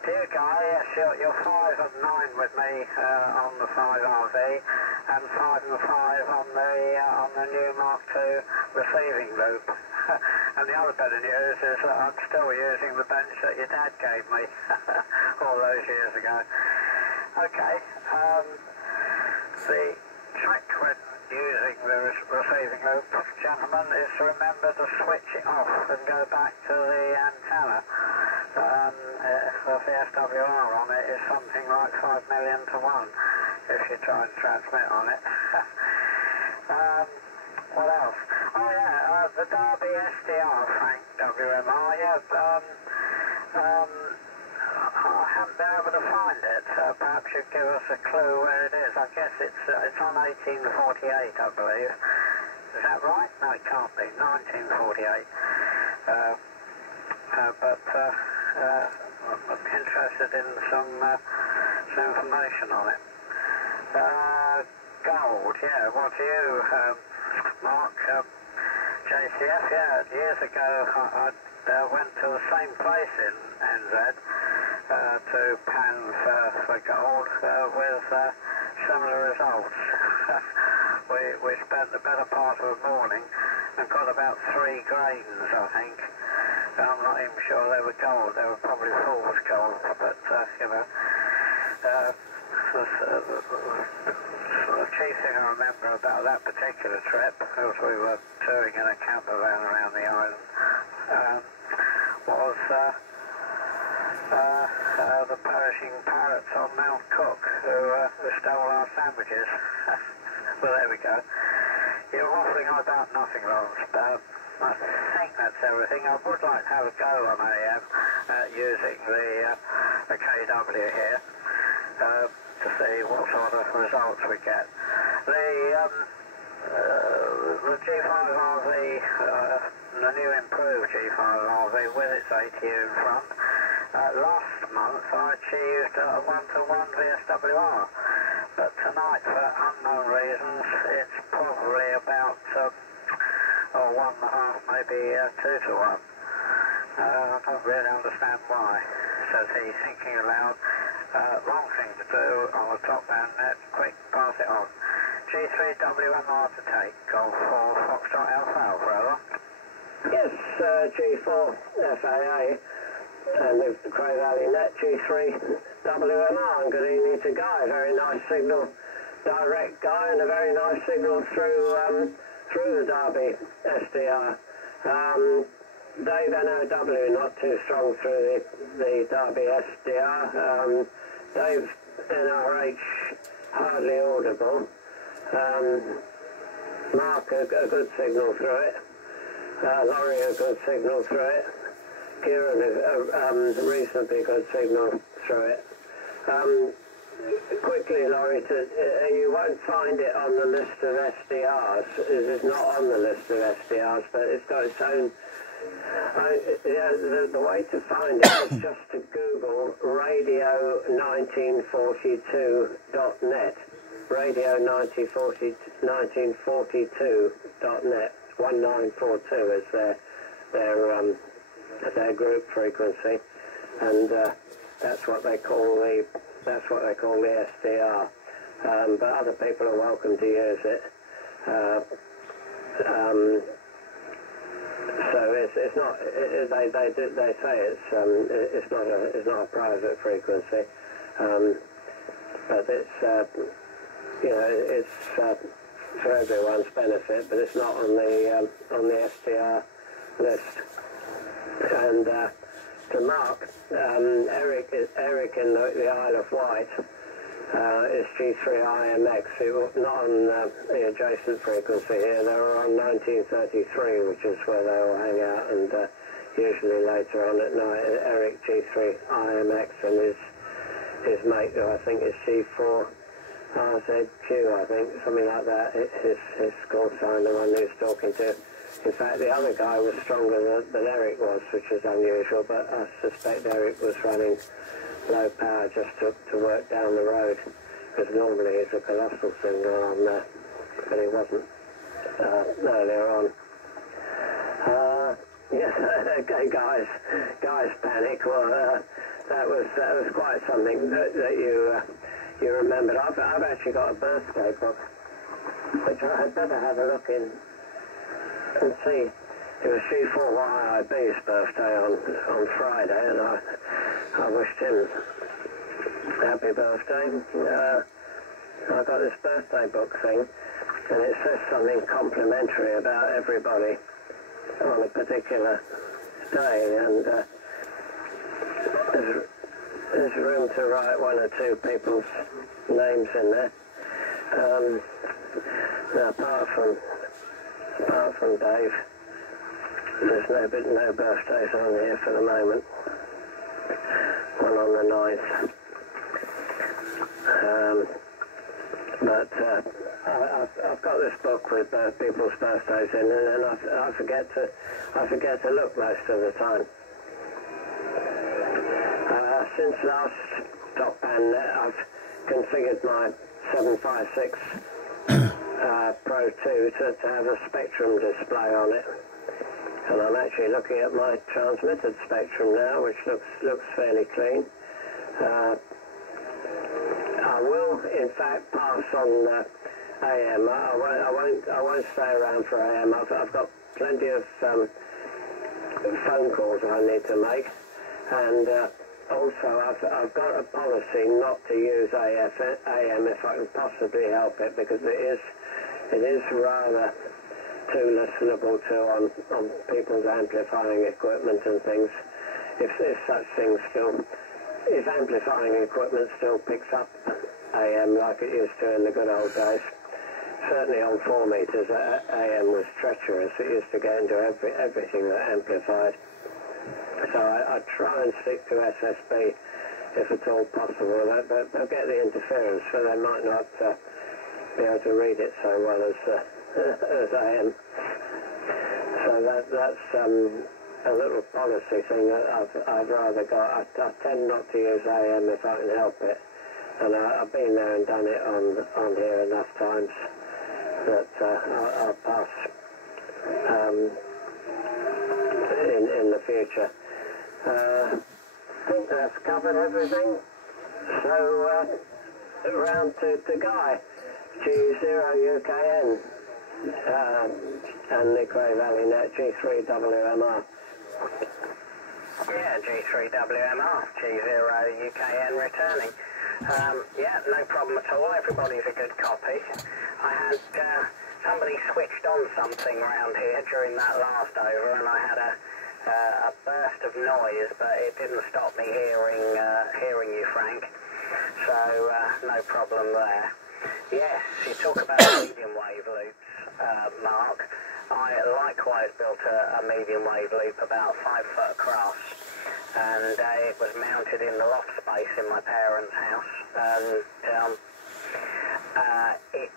Dear Guy, yes, you're 5 and 9 with me on the 5RV, and 5 and 5 on the new Mark II receiving loop. And the other bit of news is that I'm still using the bench that your dad gave me all those years ago. Okay, the trick when using the receiving loop, gentlemen, is to remember to switch it off and go back to the antenna. The FWR on it is something like 5 million to 1 if you try and transmit on it. What else? Oh yeah, the Derby SDR, Frank WMR, yeah, I haven't been able to find it. Perhaps you'd give us a clue where it is. I guess it's on 1848, I believe. Is that right? No, it can't be. 1948. I'm interested in some information on it. Gold, yeah. What do you, Mark? JCF, yeah. Years ago, I went to the same place in NZ to pan for gold with similar results. we spent the better part of the morning and got about 3 grains, I think. I'm not even sure they were gold. They were probably fool's gold, but you know. The chief thing I remember about that particular trip, as we were touring in a camper van around the island, was the perishing parrots on Mount Cook who stole our sandwiches. Well, there we go. You're waffling on about nothing, Lawrence. I think that's everything. I would like to have a go on using the KW here. To see what sort of results we get. The G5RV, the new improved G5RV with its ATU in front, last month I achieved a 1-to-1 VSWR, but tonight for unknown reasons it's probably about 1.5, maybe 2-to-1. I don't really understand why, says he, thinking aloud. Wrong thing to do on the top band net, quick, pass it on. G3WMR to take, Golf 4 Foxtrot Alpha Alpha, over. Yes, G4 FAA and the Cray Valley net, G3WMR, and good evening to Guy. Very nice signal, direct Guy, and a very nice signal through the Derby SDR. Dave NOW not too strong through the Derby SDR. Dave NRH hardly audible. Mark a good signal through it. Laurie a good signal through it. Kieran a reasonably good signal through it. Quickly, Laurie, you won't find it on the list of SDRs. It is not on the list of SDRs, but it's got its own. The way to find it is just to Google radio1942.net. Radio1942.net. 1942 is their group frequency, and that's what they call the SDR. But other people are welcome to use it. So it's not. They say it's not a private frequency, but it's it's for everyone's benefit. But it's not on the SDR list. And to Mark, Eric in the Isle of Wight is G3IMX. Not on the adjacent frequency here. They were on 1933, which is where they all hang out, and usually later on at night. Eric G3IMX and his mate, who I think is G4RZQ, I think, something like that. His call sign, the one he was talking to. In fact, the other guy was stronger than Eric was, which is unusual, but I suspect Eric was running low power just to work down the road, because normally it's a colossal signal on there, but it wasn't earlier on. Okay, guys panic. Well, that was quite something that you remembered. I've actually got a birthday book, which I'd better have a look in and see. It was G4YIB's birthday on Friday, and I wished him happy birthday. I got this birthday book thing, and it says something complimentary about everybody on a particular day, and there's room to write 1 or 2 people's names in there. Now, apart from Dave, there's no birthdays on here for the moment. One on the 9th. But I've got this book with people's birthdays in, and I forget to look most of the time. Since last Top Band Net, I've configured my 756 Pro 2 to have a spectrum display on it. And I'm actually looking at my transmitted spectrum now, which looks fairly clean. I will, in fact, pass on AM. I won't stay around for AM. I've got plenty of phone calls I need to make, and also I've got a policy not to use AM if I can possibly help it, because it is rather too listenable to on people's amplifying equipment and things. If such things if amplifying equipment still picks up AM like it used to in the good old days, certainly on 4 meters, AM was treacherous. It used to get into everything that amplified. So I try and stick to SSB if at all possible. They'll get the interference, so they might not be able to read it so well as AM. So that's a little policy thing that I've rather got. I tend not to use AM if I can help it. And I've been there and done it on here enough times that I'll pass in the future. I think that's covered everything. So round to Guy, G0UKN, and the Cray Valley Net, G3WMR. Yeah, G3WMR, G0UKN returning. Yeah, no problem at all. Everybody's a good copy. I had somebody switched on something around here during that last over, and I had a burst of noise, but it didn't stop me hearing you, Frank. So no problem there. Yes, you talk about medium wave loops, Mark. I likewise built a medium wave loop about 5 foot across, and it was mounted in the loft space in my parents' house, and it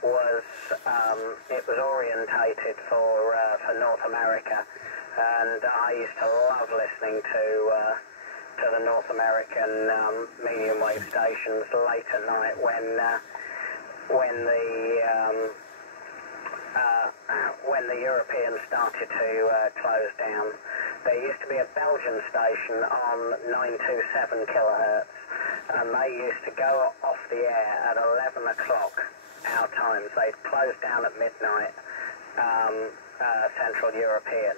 was orientated for North America, and I used to love listening to the North American medium wave stations late at night when the Europeans started to close down. There used to be a Belgian station on 927 kilohertz, and they used to go off the air at 11 o'clock our times. They'd close down at midnight, Central European,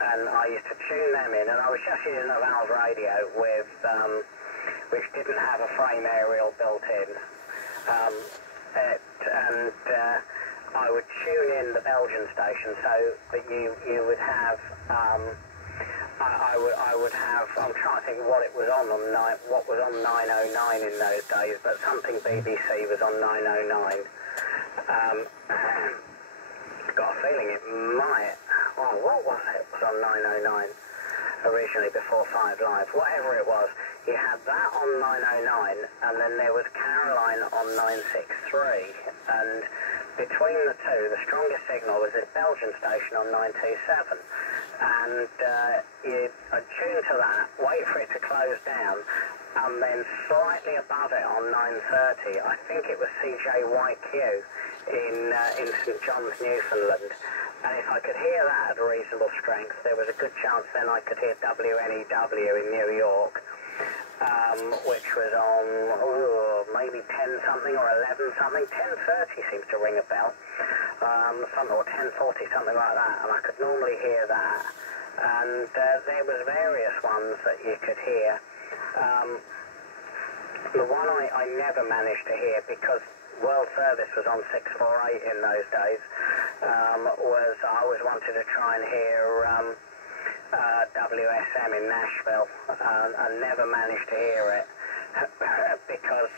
and I used to tune them in, and I was just using a valve radio with which didn't have a frame aerial built in, and I would tune in the Belgian station so that you would have I would have, I'm trying to think what it was on what was on 909 in those days, but something BBC was on 909. Got a feeling it might, what was it? It was on 909 originally before 5 Live. Whatever it was, you had that on 909, and then there was Caroline on 963, and between the two, the strongest signal was this Belgian station on 927, and you tune to that, wait for it to close down, and then slightly above it on 930, I think it was CJYQ in St John's, Newfoundland. And if I could hear that at a reasonable strength, there was a good chance then I could hear WNEW in New York, which was on maybe 10 something or 11 something. 10:30 seems to ring a bell, something, or 10:40, something like that. And I could normally hear that. And there was various ones that you could hear. The one I never managed to hear, because World Service was on 648 in those days, was I always wanted to try and hear WSM in Nashville. I never managed to hear it because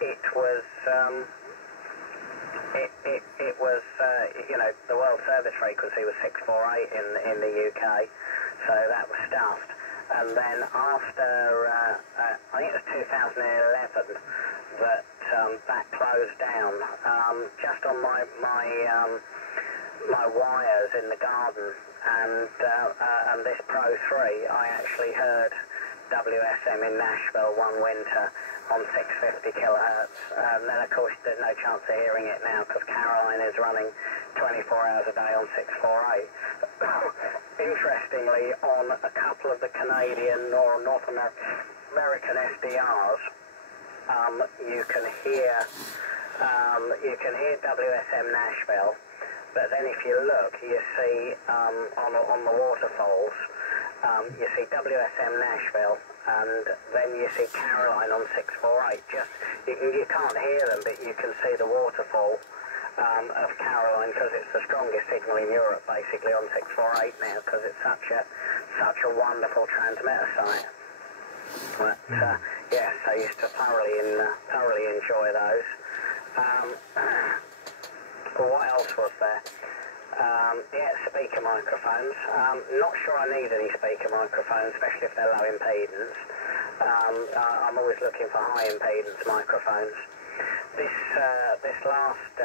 it was you know, the World Service frequency was 648 in the UK, so that was stuffed. And then after I think it was 2011 that that closed down, just on my wires in the garden, and this Pro 3, I actually heard WSM in Nashville one winter, on 650 kilohertz. And then of course there's no chance of hearing it now because Caroline is running 24 hours a day on 648. Interestingly, on a couple of the Canadian or North American SDRs, you can hear WSM Nashville, but then if you look, you see on the waterfalls, you see WSM Nashville, and then you see Caroline on 648. Just you can't hear them, but you can see the waterfall of Caroline because it's the strongest signal in Europe, basically on 648 now, because it's such a wonderful transmitter site. But yes, I used to thoroughly enjoy those. What else was there? Yeah, speaker microphones. Not sure I need any speaker microphones, especially if they're low impedance. I'm always looking for high impedance microphones. This last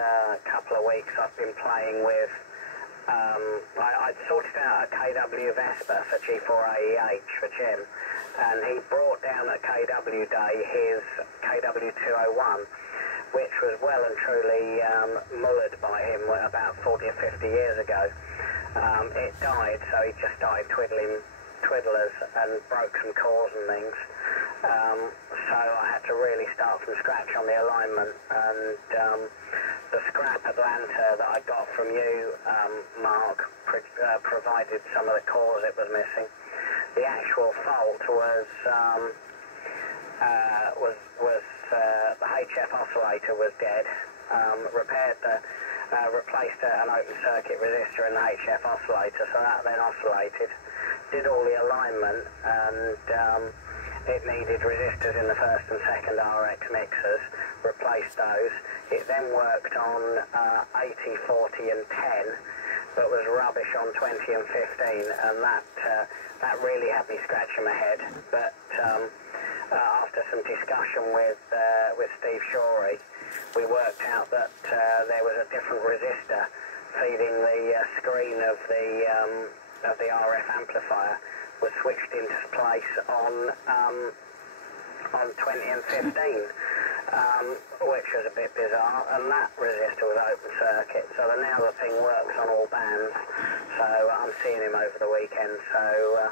couple of weeks I've been playing with, I'd sorted out a KW Vespa for G4AEH for Jim, and he brought down at KW Day his KW201, which was well and truly mullered by him about 40 or 50 years ago. It died, so he just started twiddling twiddlers and broke some cores and things. So I had to really start from scratch on the alignment, and the scrap Atlanta that I got from you, Mark, provided some of the cores it was missing. The actual fault was the HF oscillator was dead. Replaced an open circuit resistor in the HF oscillator, so that then oscillated. Did all the alignment, and it needed resistors in the first and second RX mixers. Replaced those. It then worked on 80, 40 and 10, but was rubbish on 20 and 15, and that really had me scratching my head. But after some discussion with Steve Shorey, we worked out that there was a different resistor feeding the screen of the RF amplifier, was switched into place on 20 and 15, which was a bit bizarre, and that resistor was open circuit, so now the thing works on all bands. So I'm seeing him over the weekend, so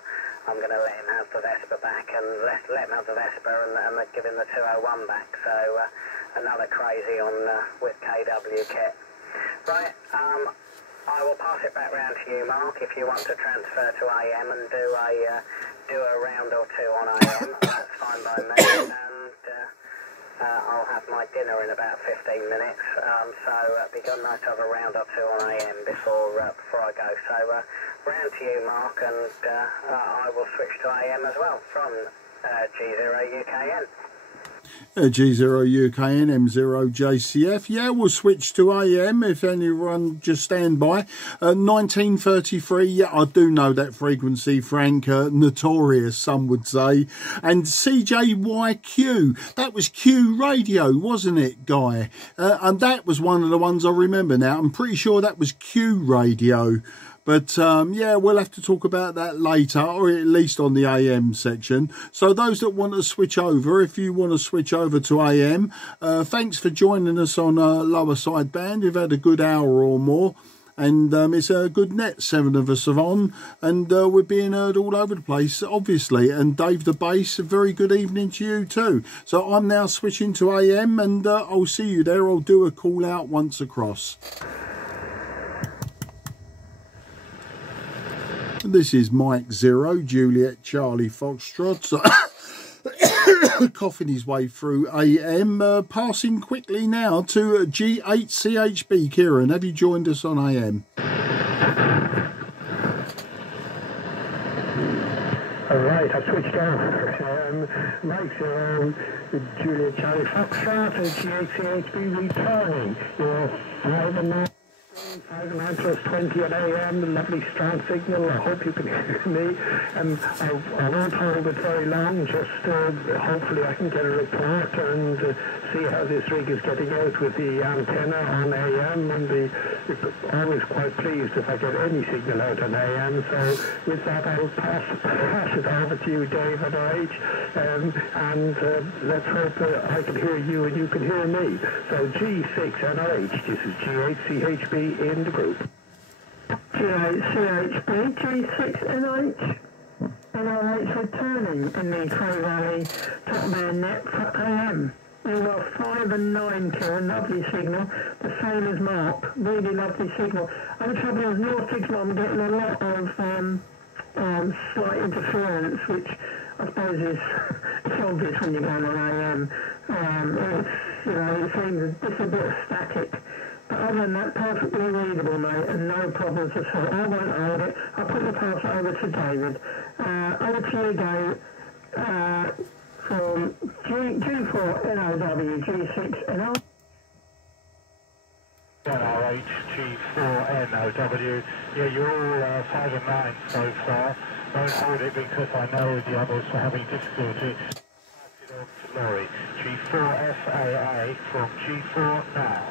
I'm going to let him have the Vespa back, and let him have the Vespa and give him the 201 back. So another crazy on with KW kit. Right, I will pass it back round to you, Mark, if you want to transfer to AM and do a round or two on AM. That's fine by me, and I'll have my dinner in about 15 minutes. So it'd be nice to have a round or two on AM before I go. So round to you, Mark, and I will switch to AM as well from G0UKN. G0UKN, M0JCF. Yeah, we'll switch to AM if anyone just stand by. 1933, yeah, I do know that frequency, Frank. Notorious, some would say. And CJYQ, that was Q Radio, wasn't it, Guy? And that was one of the ones I remember now. I'm pretty sure that was Q Radio. But, yeah, we'll have to talk about that later, or at least on the AM section. So those that want to switch over, if you want to switch over to AM, thanks for joining us on lower side band. You've had a good hour or more. And it's a good net, 7 of us are on. And we're being heard all over the place, obviously. And Dave the Bass, a very good evening to you too. So I'm now switching to AM, and I'll see you there. I'll do a call out once across. This is Mike 0, Juliet Charlie Foxtrot, coughing his way through AM, passing quickly now to G8CHB. Kieran, have you joined us on AM? Alright, I switched over. Mike 0, Juliet Charlie Foxtrot, G8CHB returning. You're right now. plus 20 at AM, a lovely strong signal. I hope you can hear me. I won't hold it very long, just hopefully I can get a report and see how this rig is getting out with the antenna on AM, and always quite pleased if I get any signal out on AM. So with that, I'll pass it over to you, David or H, and let's hope I can hear you and you can hear me. So G6NH, this is G8CHB in the group. G8CHB, G6NH, NRH returning in the Cray Valley top man net for AM. We were 5 and 9 Karen, lovely signal, the same as Mark, really lovely signal. And the trouble is, your signal, I'm getting a lot of slight interference, which I suppose is it's obvious when you're going on AM. It seems it's a bit static. But other than that, perfectly readable, mate, and no problems at all. I won't hold it. I'll put the pass over to David. Over to you, Dave, from G4NOW, G6NO. NRH, G4NOW. Yeah, you're all 5 and 9 so far. Won't hold it because I know the others were having difficulty. Pass it on to Laurie. G4FAA from G4 now.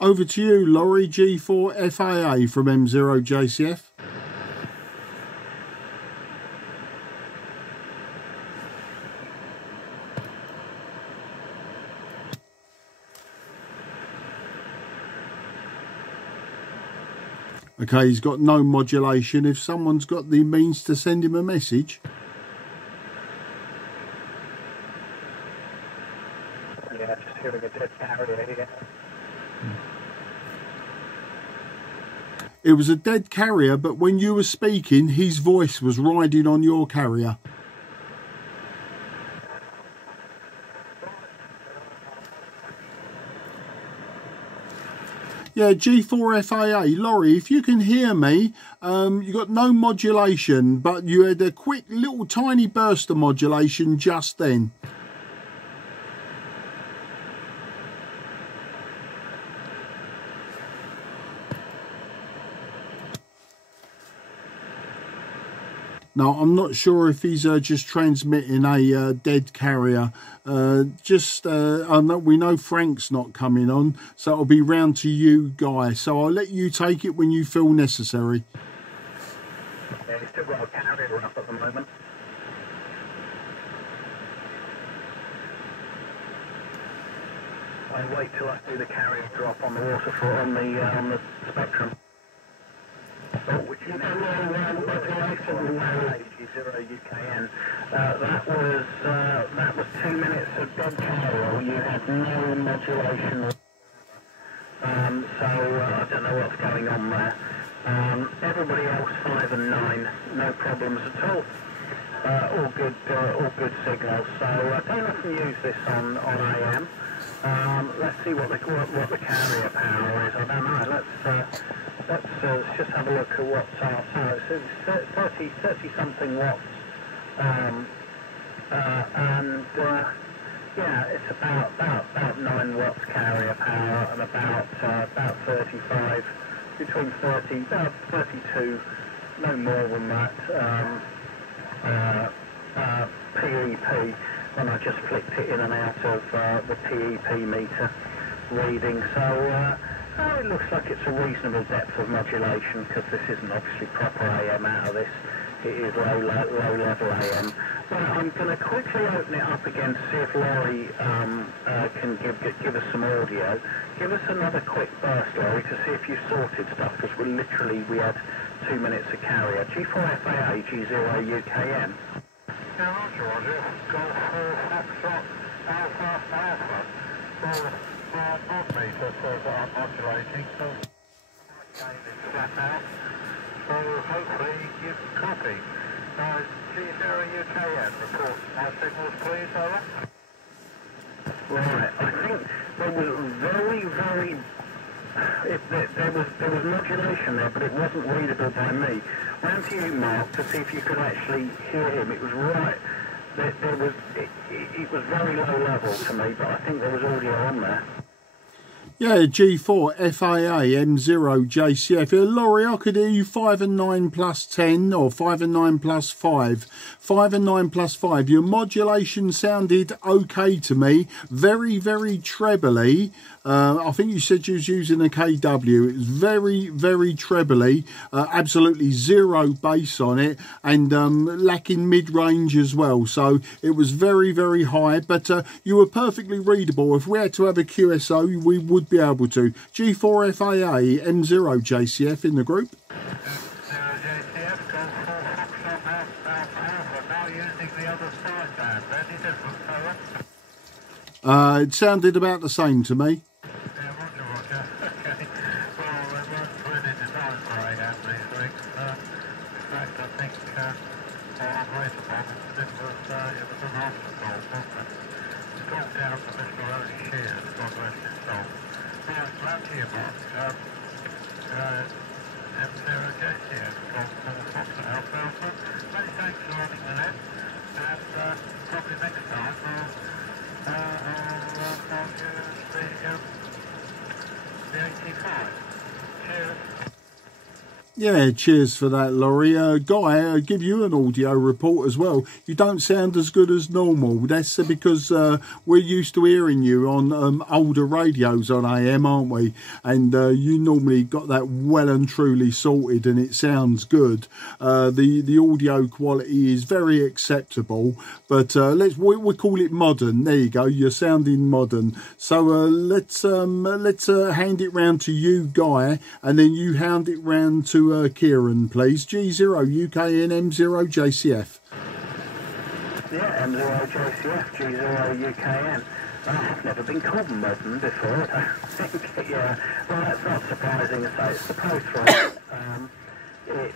Over to you, Laurie, G4FAA from M0JCF. Okay, he's got no modulation. If someone's got the means to send him a message. Yeah, just hearing a dead carrier here. It was a dead carrier, but when you were speaking, his voice was riding on your carrier. Yeah, G4FAA. Laurie, if you can hear me, you got no modulation, but you had a quick little tiny burst of modulation just then. Now, I'm not sure if he's just transmitting a dead carrier. I know, we know Frank's not coming on, so it'll be round to you, Guy. So I'll let you take it when you feel necessary. Yeah, he's still got a carrier up at the moment. I wait till I see the carrier drop on the waterfall on the spectrum. Which is G0UKN. That was 2 minutes of dead carrier. You had no modulation. So I don't know what's going on there. Everybody else 5 and 9, no problems at all. All good signals. So don't often use this on AM. Let's see what the carrier power is. I don't know. Let's just have a look at what's our power. So it's 30 something watts, and yeah, it's about 9 watts carrier power and about 35, between 30, about 32, no more than that. PEP, when I just flicked it in and out of the PEP meter reading. So it looks like it's a reasonable depth of modulation, because this isn't obviously proper AM out of this. It is low level AM. But I'm going to quickly open it up again to see if Laurie can give us some audio. Give us another quick burst, Laurie, to see if you sorted stuff, because we had 2 minutes of carrier. G4FAA, G0UKN. Yeah, Roger. Golf 4 Foxtrot Alpha Alpha. Mod meter says that I'm modulating, so again it's flat out. So hopefully you can copy. G0UKN reports my signals, please, over. Right, I think there was there was modulation there, but it wasn't readable by me. Round to you, Mark, to see if you could actually hear him. It was right it was very low level to me, but I think there was audio on there. Yeah, G4 FAA M0 JCF. Yeah, Laurie, I could hear you 5 and 9 plus 10 or 5 and 9 plus 5. 5 and 9 plus 5. Your modulation sounded okay to me. Very, very trebly. I think you said you was using a KW. It was very, very trebly. Absolutely zero bass on it, and lacking mid-range as well. So it was very, very high, but you were perfectly readable. If we had to have a QSO, we would be able to. G4 FAA M0 JCF in the group. It sounded about the same to me. Yeah, cheers for that, Laurie. Guy, I give you an audio report as well. You don't sound as good as normal. That's because we're used to hearing you on older radios on AM, aren't we? And you normally got that well and truly sorted, and it sounds good. The audio quality is very acceptable, but we call it modern. There you go. You're sounding modern. So let's hand it round to you, Guy, and then you hand it round to Kieran, please. G0 UKN M0 JCF. Yeah, M0 JCF, G0 UKN. I've never been called modern before, I don't think. Yeah, well, that's not surprising. It's the post-rock. It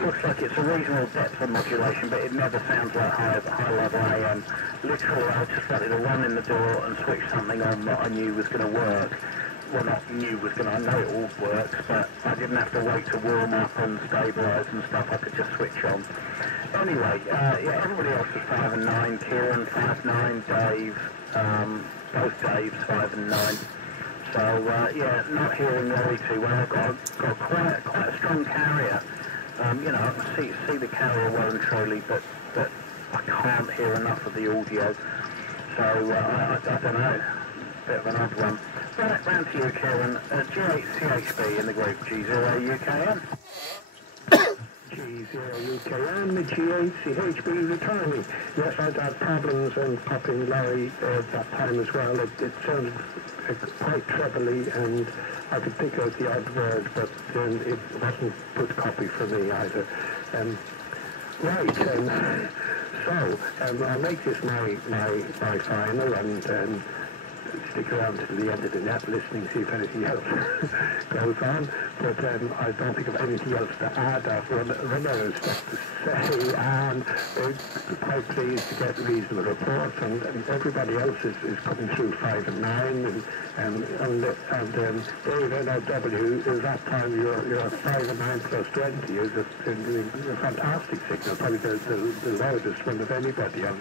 looks like it's a reasonable depth of modulation, but it never sounds like high-level AM. Literally, I just wanted to run in the door and switch something on that I knew was going to work. Well, not knew was going to, I know it all works, but I didn't have to wait to warm up and stabilise and stuff. I could just switch on. Anyway, yeah, everybody else was 5 and 9. Kieran 5 9, Dave, both Daves 5 and 9. So yeah, not hearing Laurie too well. I've got quite a strong carrier. You know, I can see the carrier well and truly, but I can't hear enough of the audio. So I don't know. Bit of an odd one. Round to you, Kieran. G8 CHB in the group. G0 UKN. G0 UKN, the G8 CHB returning. Yes, I'd had problems on popping Larry that time as well. It sounded quite trebly, and I could pick out the odd word, but it wasn't good copy for me either. Right, so I'll make this my final, and stick around to the end of the net listening, see if anything else goes on. But I don't think of anything else to add. I've run out of stuff to say, and quite pleased to get reasonable reports, and everybody else is coming through 5 and 9, and Dave NRW, at that time you're 5 and 9 plus 20 is a fantastic signal, probably the loudest one of anybody or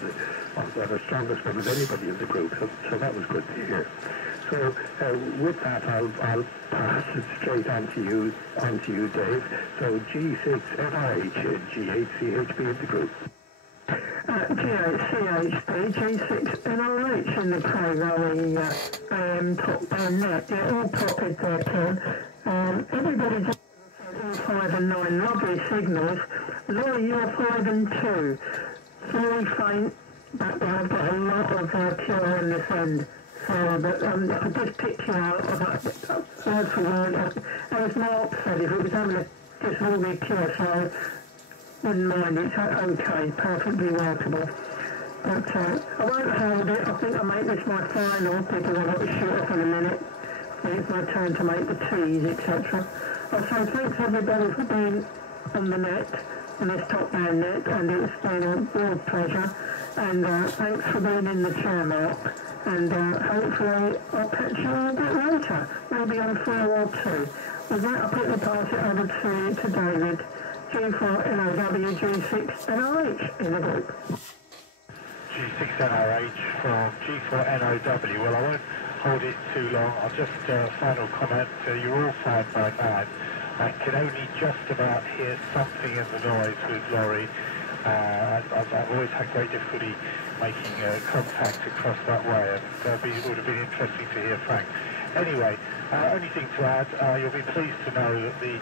the strongest one of anybody in the group, so that was good to hear. So with that, I'll pass it straight on to you, Dave. So G6 FIH, G8 CHB in the group. G8 CHB, G6 NRH in the Cray Valley AM top band net. Yeah, all copied there, Ken. Everybody's all 5 and 9, lovely signals. Laurie, you're 5 and 2. Very faint, but I've got a lot of pure on this end. But I just picked you out word for word. As Mark said, if it was having just all the pure, so I wouldn't mind. It's okay, perfectly workable. But I won't hold it. I think I'll make this my final because I've got to shoot off in a minute. It's my turn to make the teas, etc. So thanks everybody for being on the net, on this top band net, and it's been a real pleasure. And thanks for being in the chair, Mark. And hopefully I'll catch you a bit later, maybe on 4 or 2. With that, I'll quickly pass it over to David G4NOW, G6NOH in the group. G6NOH from G4NOW. Well, I won't hold it too long. I'll just, final comment, you're all fine by man. I can only just about hear something in the noise with Laurie. I've always had great difficulty making contact across that way, and it would have been interesting to hear Frank. Anyway, only thing to add, you'll be pleased to know that the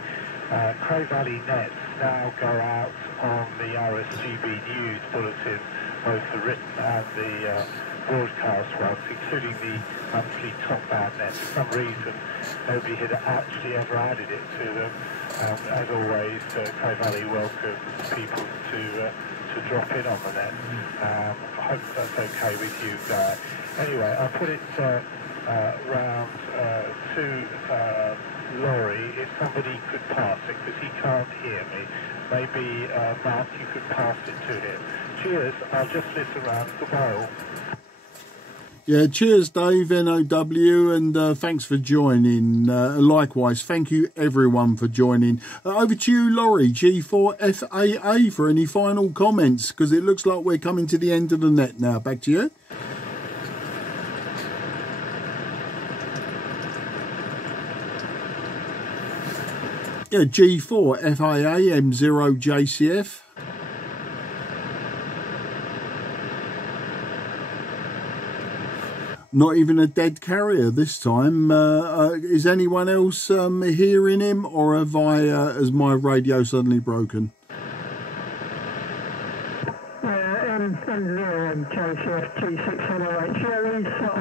Cray Valley nets now go out on the RSGB news bulletin, both the written and the broadcast ones, including the monthly top band net. For some reason, nobody had actually ever added it to them. As always, Cray Valley welcomes people to drop in on the net. I hope that's okay with you, Guy. Anyway, I'll put it round to Laurie, if somebody could pass it, because he can't hear me. Maybe, Mark, you could pass it to him. Cheers, I'll just listen around. Goodbye all. Yeah, cheers, Dave, NOW, and thanks for joining. Likewise, thank you, everyone, for joining. Over to you, Laurie, G4FAA, for any final comments, because it looks like we're coming to the end of the net now. Back to you. Yeah, G4FAA, M0JCF. Not even a dead carrier this time. Is anyone else hearing him, or have has my radio suddenly broken? JCF G6NOH. I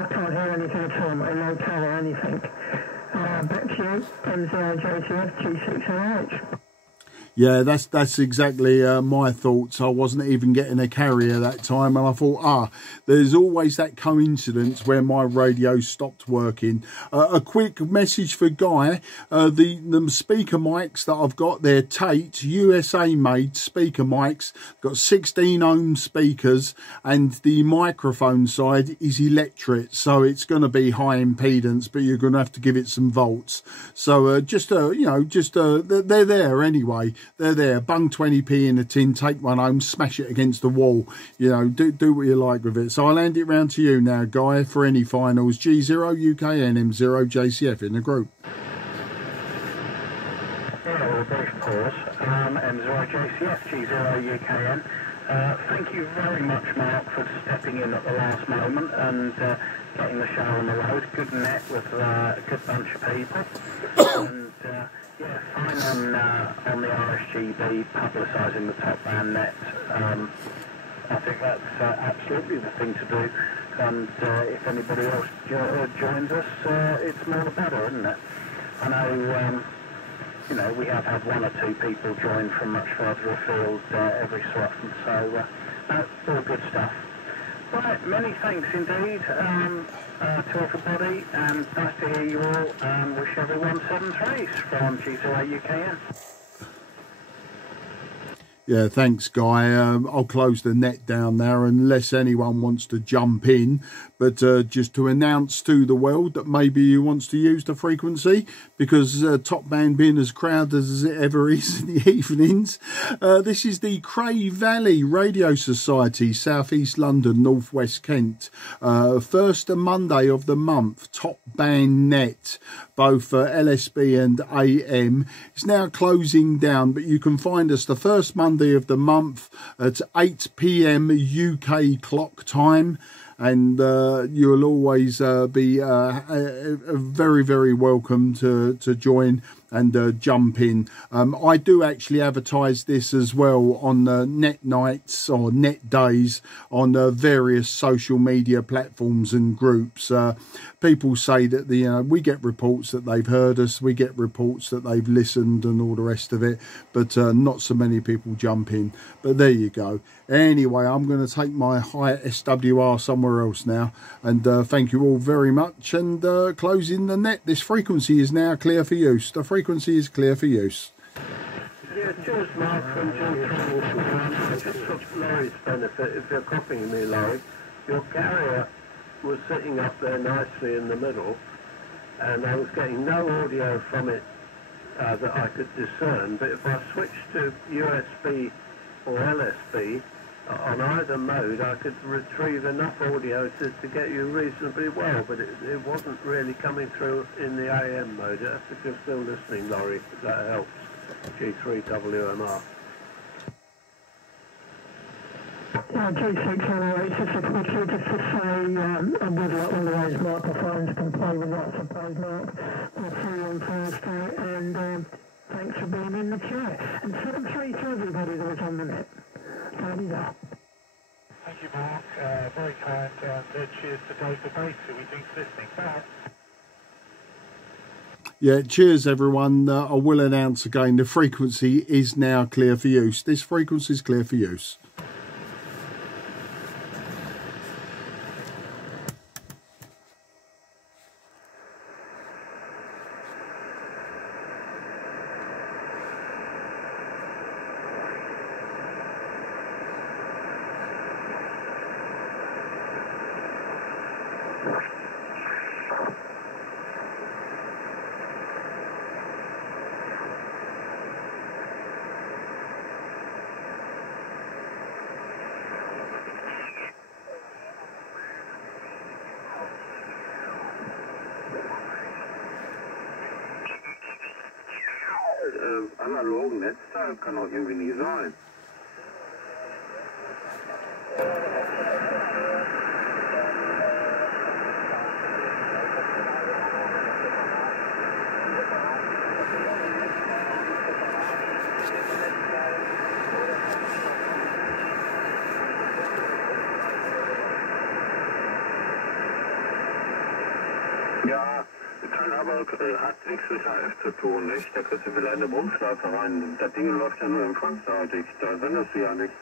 can't hear anything at all. No tower or anything. Back to you. JCF G6NOH. Yeah, that's exactly my thoughts. I wasn't even getting a carrier that time, and I thought, there's always that coincidence where my radio stopped working. A quick message for Guy. The speaker mics that I've got, they're Tate USA made speaker mics. Got 16 ohm speakers, and the microphone side is electric, so it's going to be high impedance, but you're going to have to give it some volts. So they're there anyway. They're there. Bung 20p in a tin, take one home, smash it against the wall. Do what you like with it. So I'll hand it round to you now, Guy, for any finals. G0 UKN, M0 JCF in the group. Yeah, brief pause. M0 JCF, G0 UKN. Thank you very much, Mark, for stepping in at the last moment and getting the show on the road. Good net with a good bunch of people. And yeah, fine on the RSGB publicising the top band net. I think that's absolutely the thing to do. And if anybody else joins us, it's more the better, isn't it? I know, we have had one or two people join from much further afield every so often, so all good stuff. Right, many thanks indeed to everybody, and nice to hear you all. Wish everyone 7-3 from G0 UKN. Yeah, thanks, Guy. I'll close the net down now unless anyone wants to jump in. But just to announce to the world that maybe he wants to use the frequency, because top band being as crowded as it ever is in the evenings. This is the Cray Valley Radio Society, South East London, North West Kent. First Monday of the month, top band net, both LSB and AM. It's now closing down, but you can find us the first Monday of the month at 8 p.m. UK clock time. And you'll always be very, very welcome to join and jump in. I do actually advertise this as well on net nights or net days on various social media platforms and groups. People say that we get reports that they've heard us, we get reports that they've listened and all the rest of it, but not so many people jump in. But there you go. Anyway, I'm going to take my high SWR somewhere else now, and thank you all very much, and closing the net. This frequency is now clear for use. The frequency is clear for use. Yeah, cheers, Mark from G3. Just for Laurie's benefit, if you're copying me, Laurie, your carrier was sitting up there nicely in the middle, and I was getting no audio from it that I could discern, but if I switched to USB or LSB, on either mode I could retrieve enough audio to get you reasonably well, but it wasn't really coming through in the AM mode. If you're still listening, Laurie, that helps. G3WMR. G608, just a quickie, just to say, I would like one of those microphones can play with that, I suppose, Mark. I'll see you on Thursday, and thanks for being in the chat. And 7-3 to everybody that was on the net. Tidy up. Thank you, Mark. Very kind. Cheers to Dave the Bass, who we think's listening. Bye. Yeah, cheers everyone. I will announce again, the frequency is now clear for use. This frequency is clear for use. Analogen Netz, kann auch irgendwie nie sein. Ja, kann aber hat nichts mit HF zu tun, nicht? Da kriegst du vielleicht eine Bremsschleife rein. Das Ding läuft ja nur empfangsseitig, da senderst du ja nicht.